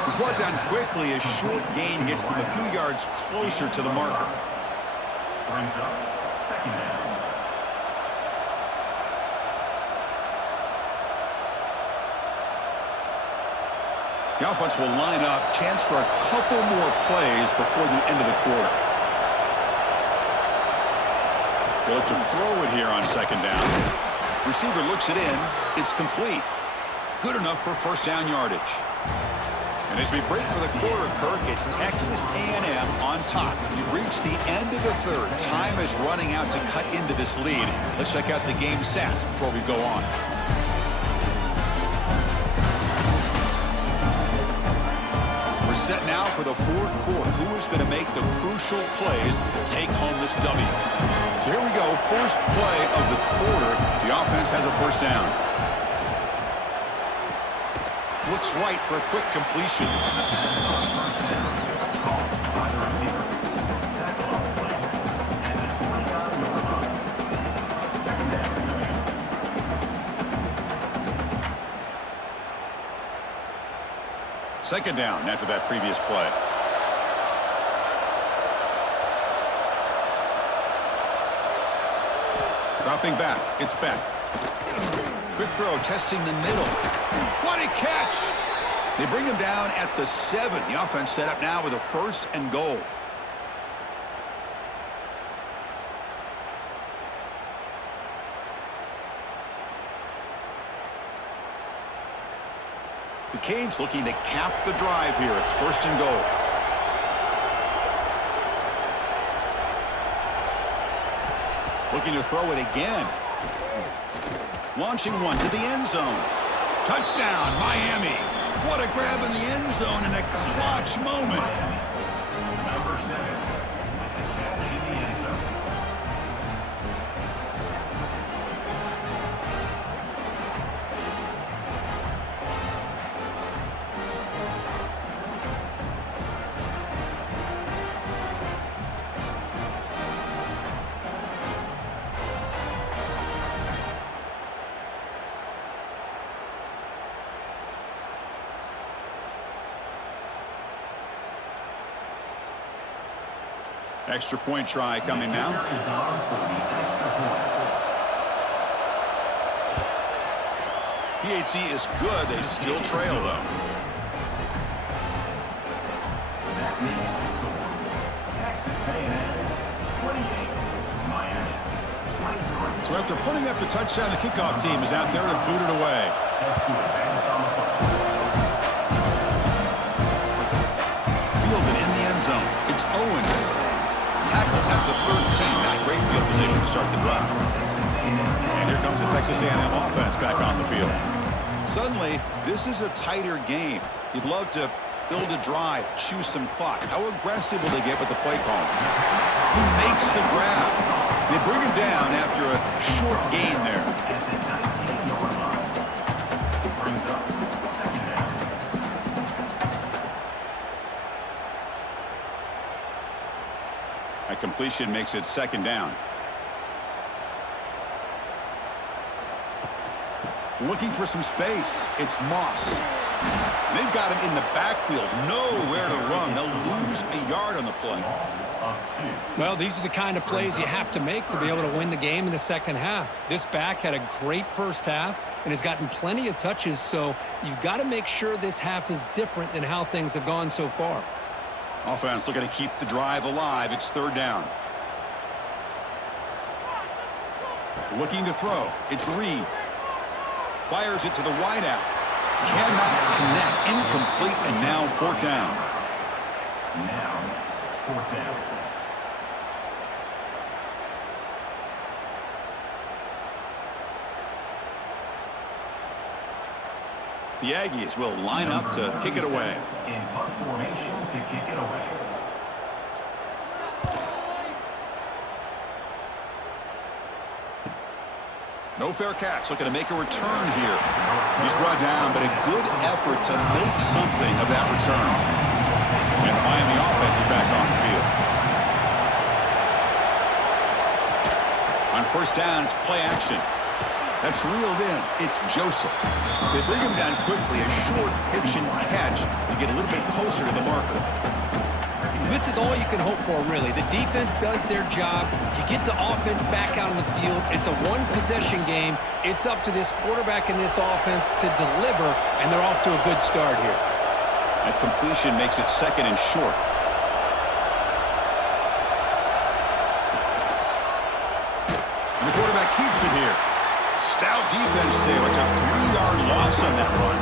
He's brought down quickly as short gain gets them a few yards closer to the marker. Brings up second down. The offense will line up, chance for a couple more plays before the end of the quarter. They look to throw it here on second down. Receiver looks it in. It's complete. Good enough for first down yardage. And as we break for the quarter, Kirk, it's Texas A&M on top. We've reached the end of the third. Time is running out to cut into this lead. Let's check out the game stats before we go on. We're set now for the fourth quarter. Who is going to make the crucial plays to take home this W? So here we go. First play of the quarter. The offense has a first down. Looks right for a quick completion. Second down after that previous play. Dropping back. It's back. Quick throw, testing the middle. What a catch! They bring him down at the 7. The offense set up now with a first and goal. The Canes looking to cap the drive here. It's first and goal. Looking to throw it again. Launching one to the end zone. Touchdown, Miami. What a grab in the end zone and a clutch moment. Number 7 with the catch in the end zone. Extra point try coming now. Is on for the extra point. PHC is good. They still trail, though. That makes the score. Texas A&M 28, Miami 23. So after putting up the touchdown, the kickoff team is out there to boot it away. Set to advance on the play. Fielded in the end zone. It's Owens. Tackle at the 13. Not great field position to start the drive. And here comes the Texas A&M offense back on the field. Suddenly, this is a tighter game. You'd love to build a drive, choose some clock. How aggressive will they get with the play call? Who makes the grab? They bring him down after a short gain there. At the 19-yard line. Brings up second down. A completion makes it second down. Looking for some space. It's Moss. And they've got him in the backfield. Nowhere to run. They'll lose a yard on the play. Well, these are the kind of plays you have to make to be able to win the game in the second half. This back had a great first half and has gotten plenty of touches, so you've got to make sure this half is different than how things have gone so far. Offense looking to keep the drive alive. It's third down. Looking to throw. It's Reed. Fires it to the wideout. Cannot connect. Incomplete, and now fourth down. Now, fourth down. The Aggies will line up to kick it away. In punt formation to kick it away. No fair catch. Looking to make a return here. He's brought down, but a good effort to make something of that return. And the Miami offense is back on the field. On first down, it's play action. That's reeled in. It's Joseph. They bring him down quickly. A short pitch and catch to get a little bit closer to the marker. This is all you can hope for, really. The defense does their job. You get the offense back out on the field. It's a one-possession game. It's up to this quarterback and this offense to deliver, and they're off to a good start here. That completion makes it second and short. And the quarterback keeps it here. Stout defense there. It's a 3-yard loss on that run.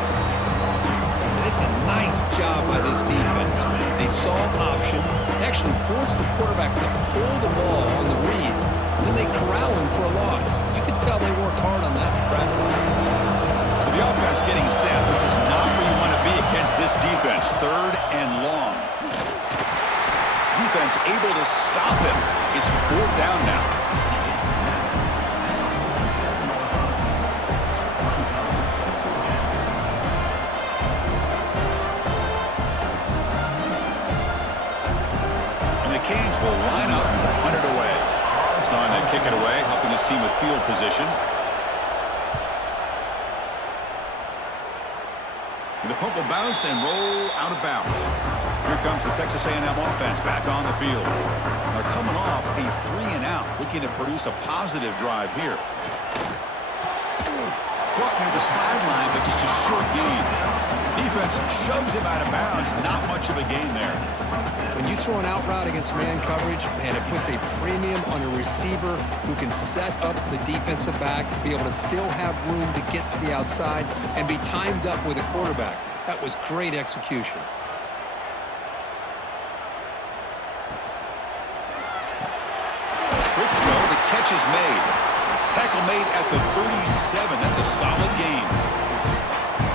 It's a nice job by this defense. They saw option, actually forced the quarterback to pull the ball on the read, and then they corral him for a loss. You can tell they worked hard on that in practice. So the offense getting set. This is not where you want to be against this defense. Third and long. Defense able to stop him. It's fourth down now. Canes will line up to punt it away. He's on to kick it away, helping his team with field position. And the punt will bounce and roll out of bounds. Here comes the Texas A&M offense back on the field. They're coming off a 3-and-out, looking to produce a positive drive here. Caught near the sideline, but just a short gain. Defense shoves him out of bounds. Not much of a gain there. When you throw an out route against man coverage, and it puts a premium on a receiver who can set up the defensive back to be able to still have room to get to the outside and be timed up with a quarterback. That was great execution. Quick throw. The catch is made. Tackle made at the 37. That's a solid gain.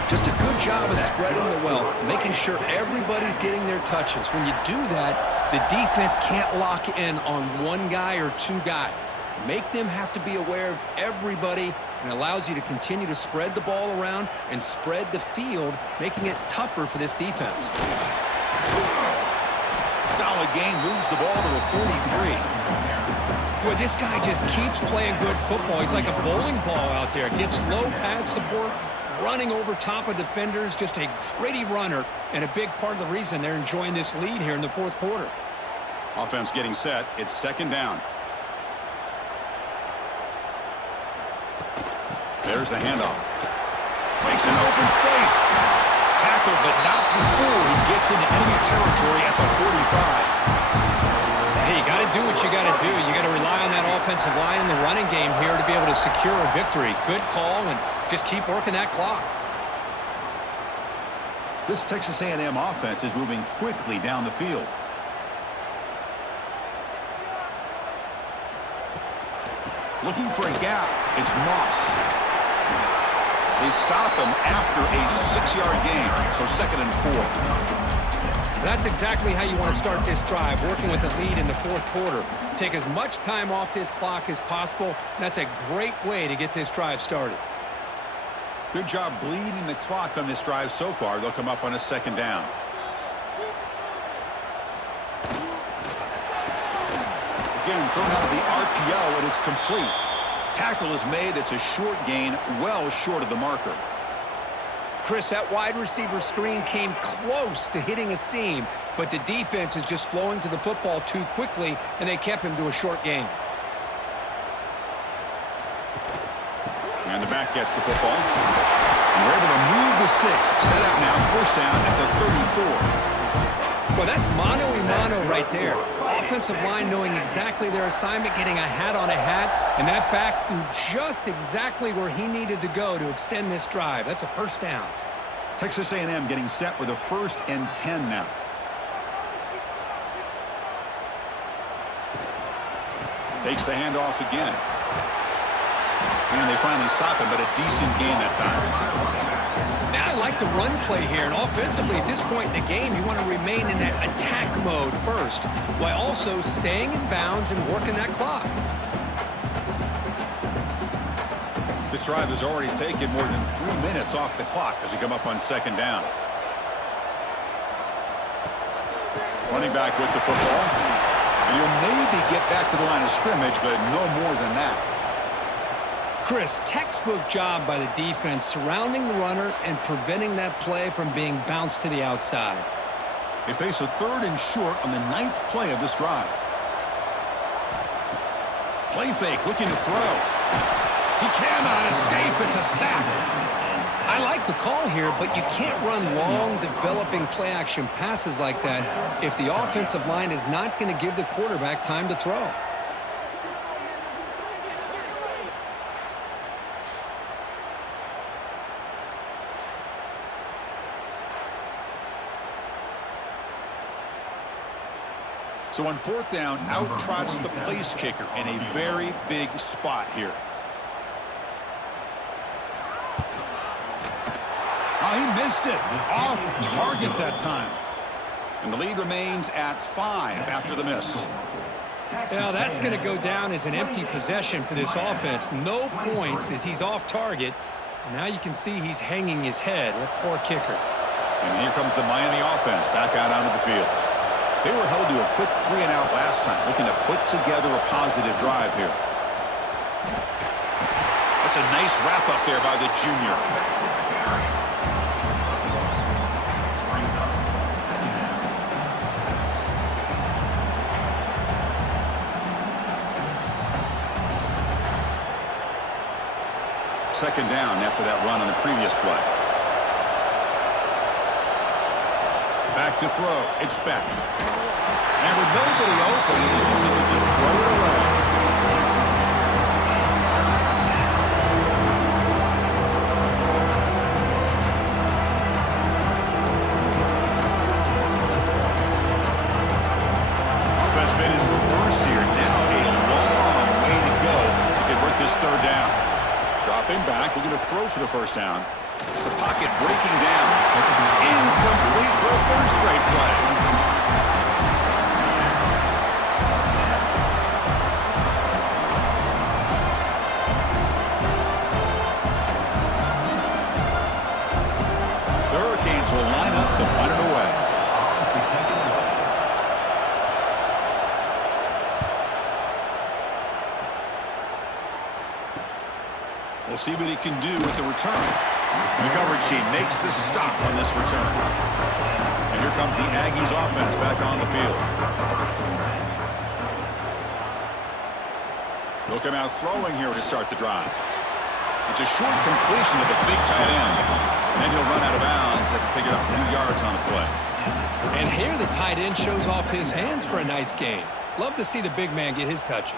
Just a good job of spreading the wealth, making sure everybody's getting their touches. When you do that, the defense can't lock in on one guy or two guys. Make them have to be aware of everybody, and allows you to continue to spread the ball around and spread the field, making it tougher for this defense. Solid gain, moves the ball to the 43. Boy, this guy just keeps playing good football. He's like a bowling ball out there. Gets low pad support, running over top of defenders, just a gritty runner, and a big part of the reason they're enjoying this lead here in the fourth quarter. Offense getting set. It's second down. There's the handoff. Makes an open space. Tackled, but not before he gets into enemy territory at the 45. Hey, you got to do what you got to do. You got to rely on that offensive line in the running game here to be able to secure a victory. Good call, and just keep working that clock. This Texas A&M offense is moving quickly down the field. Looking for a gap. It's Moss. They stop him after a 6-yard gain, so second and 4. That's exactly how you want to start this drive, working with the lead in the fourth quarter. Take as much time off this clock as possible. That's a great way to get this drive started. Good job bleeding the clock on this drive so far. They'll come up on a second down. Again, thrown out of the RPO, and it's complete. Tackle is made. That's a short gain, well short of the marker. Chris, that wide receiver screen came close to hitting a seam, but the defense is just flowing to the football too quickly, and they kept him to a short gain. And the back gets the football. And we're able to move the sticks. Set up now, first down at the 34. Well, that's mano-a-mano right there. Offensive line knowing exactly their assignment, getting a hat on a hat, and that back do just exactly where he needed to go to extend this drive. That's a first down. Texas A&M getting set with a 1st and 10 now. Takes the handoff again. And they finally stop him, but a decent gain that time. Now I like the run play here, and offensively at this point in the game, you want to remain in that attack mode first, while also staying in bounds and working that clock. This drive has already taken more than 3 minutes off the clock as we come up on 2nd down. Running back with the football. And you'll maybe get back to the line of scrimmage, but no more than that. Chris, textbook job by the defense surrounding the runner and preventing that play from being bounced to the outside. They face a 3rd and short on the 9th play of this drive. Play fake, looking to throw. He cannot escape. It's a sack. I like the call here, but you can't run long, developing play-action passes like that if the offensive line is not going to give the quarterback time to throw. So on 4th down, out trots the place kicker in a very big spot here. Oh, he missed it. Off target that time. And the lead remains at 5 after the miss. Now that's going to go down as an empty possession for this offense. No points as he's off target. And now you can see he's hanging his head. A poor kicker. And here comes the Miami offense back out onto the field. They were held to a quick 3-and-out last time, looking to put together a positive drive here. That's a nice wrap up there by the junior. Second down after that run on the previous play. Back to throw. It's back. And with nobody open, he chooses to just throw it away. Offense been in reverse here. Now a long way to go to convert this 3rd down. Dropping back, looking to throw for the first down. The pocket breaking down. Incomplete for a 3rd straight play. The Hurricanes will line up to punt it away. We'll see what he can do with the return. The coverage sheet makes the stop on this return. And here comes the Aggies offense back on the field. They'll come out throwing here to start the drive. It's a short completion to the big tight end. And he'll run out of bounds after picking up a few yards on the play. And here the tight end shows off his hands for a nice gain. Love to see the big man get his touches.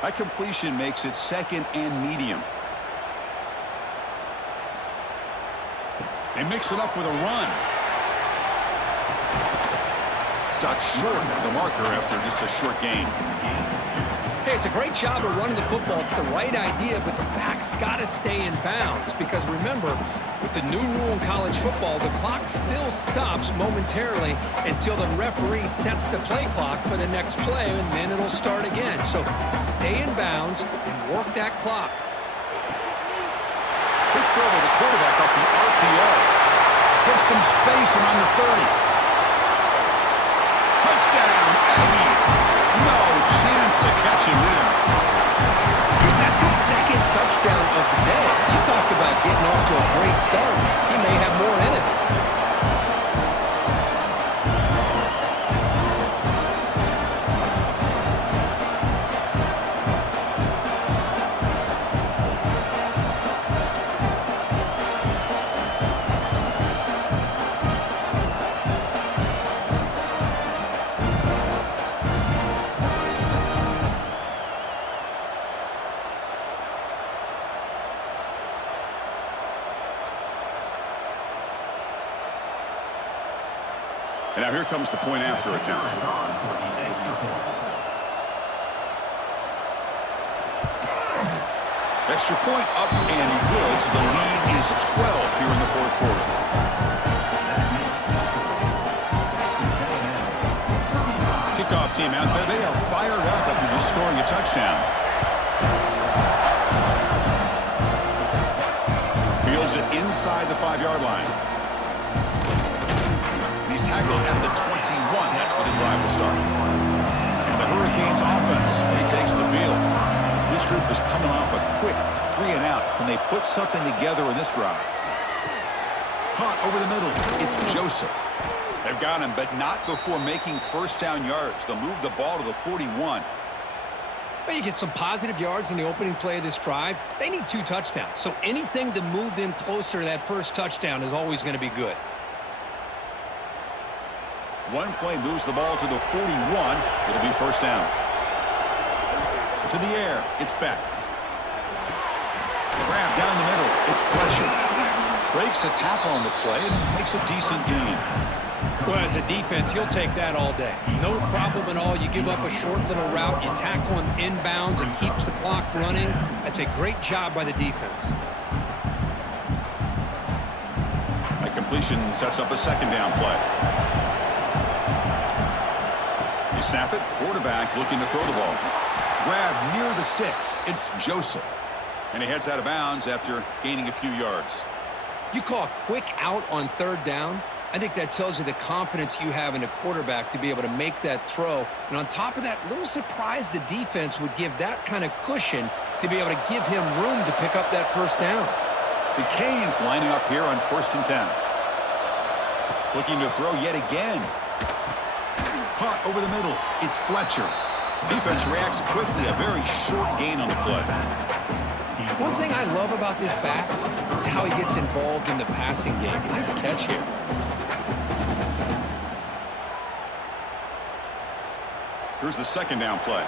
That completion makes it 2nd and medium. They mix it up with a run. Stopped short of the marker after just a short gain. Hey, it's a great job of running the football. It's the right idea, but the back's got to stay in bounds. Because remember, with the new rule in college football, the clock still stops momentarily until the referee sets the play clock for the next play, and then it'll start again. So stay in bounds and work that clock. Quick throw with the quarterback off the RPO. Gets some space around the 30. Touchdown, Aggies. No chance to catch him there. He sets It's his second touchdown of the day. You talk about getting off to a great start. He may have more in it. And now here comes the point after attempt. Extra point up and good, so the lead is 12 here in the fourth quarter. Kickoff team out there, they are fired up after just scoring a touchdown. Fields it inside the 5-yard line. He's tackled at the 21. That's where the drive will start. And the Hurricanes offense retakes the field. This group is coming off a quick 3-and-out. Can they put something together in this drive? Caught over the middle. It's Joseph. They've got him, but not before making first down yards. They'll move the ball to the 41. Well, you get some positive yards in the opening play of this drive. They need 2 touchdowns, so anything to move them closer to that first touchdown is always going to be good. One play moves the ball to the 41. It'll be first down. To the air. It's back. Grab down the middle. It's Fletcher. Breaks a tackle on the play and makes a decent gain. Well, as a defense, you'll take that all day. No problem at all. You give up a short little route. You tackle him inbounds. It keeps the clock running. That's a great job by the defense. A completion sets up a second down play. You snap it, quarterback looking to throw the ball. Grab near the sticks. It's Joseph. And he heads out of bounds after gaining a few yards. You call a quick out on third down. I think that tells you the confidence you have in a quarterback to be able to make that throw. And on top of that, a little surprised the defense would give that kind of cushion to be able to give him room to pick up that first down. The Canes lining up here on 1st and 10. Looking to throw yet again. Caught over the middle. It's Fletcher. Defense reacts quickly. A very short gain on the play. One thing I love about this back is how he gets involved in the passing game. Nice catch here. Here's the second down play.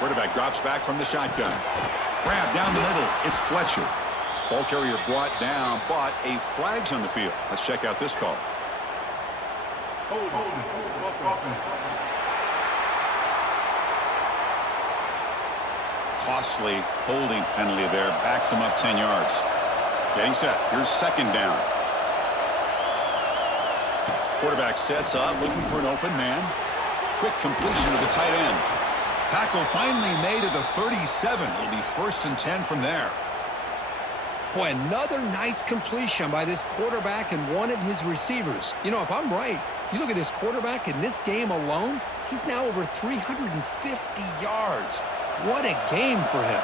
Quarterback drops back from the shotgun. Grab down the middle. It's Fletcher. Ball carrier brought down, but a flag's on the field. Let's check out this call. Costly holding penalty there. Backs him up 10 yards. Getting set. Here's second down. Quarterback sets up, looking for an open man. Quick completion to the tight end. Tackle finally made at the 37. It'll be 1st and 10 from there. Boy, another nice completion by this quarterback and one of his receivers. You know, if I'm right, you look at this quarterback in this game alone, he's now over 350 yards. What a game for him.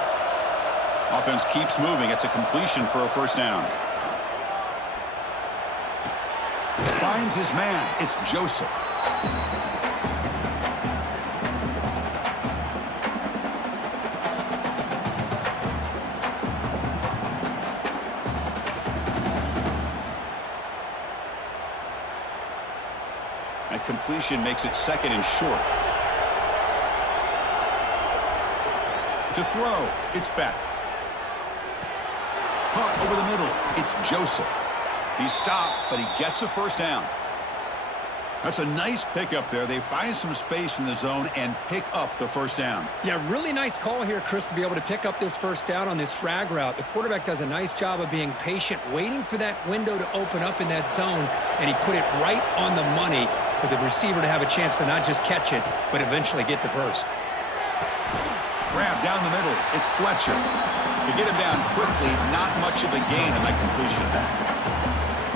Offense keeps moving. It's a completion for a first down. Finds his man. It's Joseph. That completion makes it 2nd and short. To throw, it's back. Caught over the middle, it's Joseph. He's stopped, but he gets a first down. That's a nice pickup there. They find some space in the zone and pick up the first down. Yeah, really nice call here, Chris, to be able to pick up this first down on this drag route. The quarterback does a nice job of being patient, waiting for that window to open up in that zone, and he put it right on the money for the receiver to have a chance to not just catch it, but eventually get the first. Grab down the middle. It's Fletcher. To get him down quickly, not much of a gain on that completion.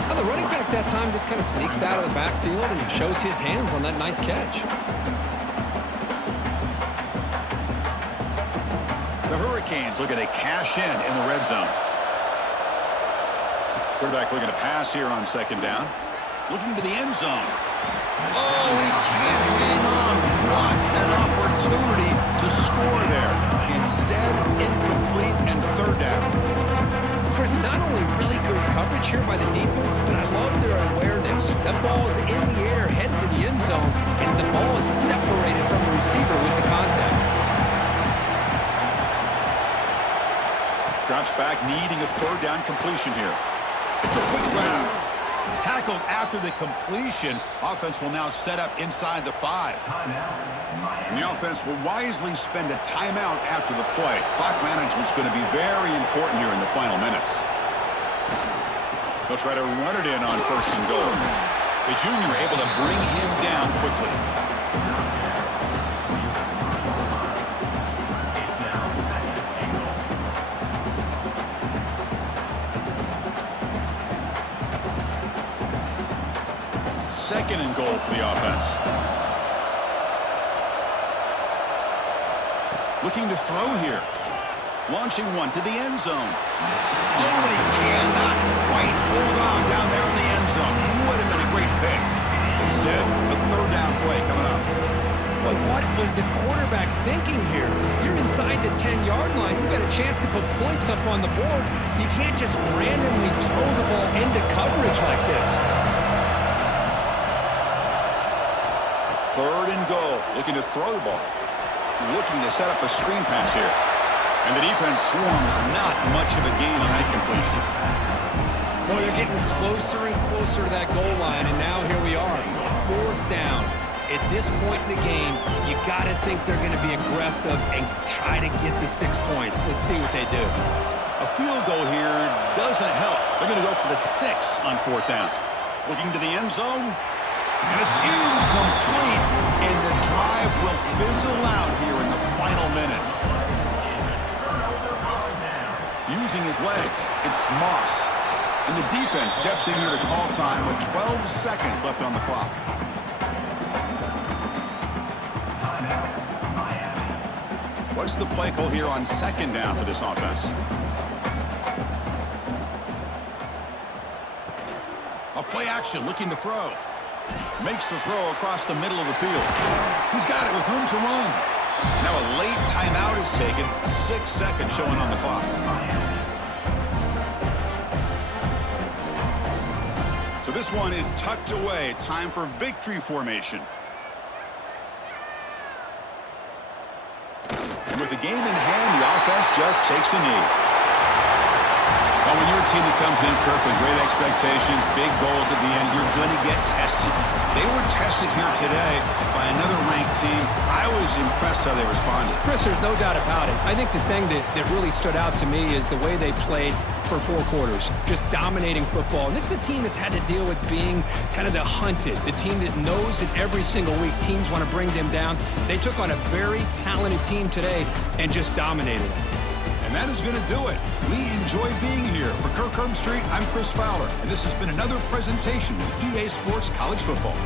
Now, the running back that time just kind of sneaks out of the backfield and shows his hands on that nice catch. The Hurricanes looking to cash in the red zone. Quarterback looking to pass here on second down. Looking to the end zone. Oh, he can't hang on. What an opportunity to score there. Instead, incomplete and third down. Chris, not only really good coverage here by the defense, but I love their awareness. That ball is in the air, headed to the end zone, and the ball is separated from the receiver with the contact. Drops back, needing a third down completion here. It's a quick grab. Tackled after the completion. Offense will now set up inside the 5. And the offense will wisely spend a timeout after the play. Clock management's going to be very important here in the final minutes. They'll try to run it in on first and goal. The junior able to bring him down quickly. Second and goal for the offense. Looking to throw here. Launching one to the end zone. Oh, and he cannot quite hold on down there in the end zone. Would have been a great pick. Instead, a third down play coming up. Boy, what was the quarterback thinking here? You're inside the 10-yard line. You got a chance to put points up on the board. You can't just randomly throw the ball into coverage like this. Third and goal. Looking to throw the ball. Looking to set up a screen pass here. And the defense swarms not much of a gain on that completion. Boy, they're getting closer and closer to that goal line, and now here we are. Fourth down. At this point in the game, you got to think they're going to be aggressive and try to get the 6 points. Let's see what they do. A field goal here doesn't help. They're going to go for the 6 on fourth down. Looking to the end zone. And it's incomplete. And the drive will fizzle out here in the final minutes. Using his legs, it's Moss. And the defense steps in here to call time with 12 seconds left on the clock. What's the play call here on second down for this offense? A play action, looking to throw. Makes the throw across the middle of the field. He's got it with room to run. Now a late timeout is taken. 6 seconds showing on the clock. So this one is tucked away. Time for victory formation. And with the game in hand, the offense just takes a knee. Well, when you're a team that comes in, Kirk, with great expectations, big goals at the end, you're going to get tested. They were tested here today by another ranked team. I was impressed how they responded. Chris, there's no doubt about it. I think the thing that really stood out to me is the way they played for 4 quarters, just dominating football. And this is a team that's had to deal with being kind of the hunted, the team that knows that every single week teams want to bring them down. They took on a very talented team today and just dominated them. And that is going to do it. We enjoy being here. For Kirk Herbstreit, I'm Chris Fowler, and this has been another presentation of EA Sports College Football.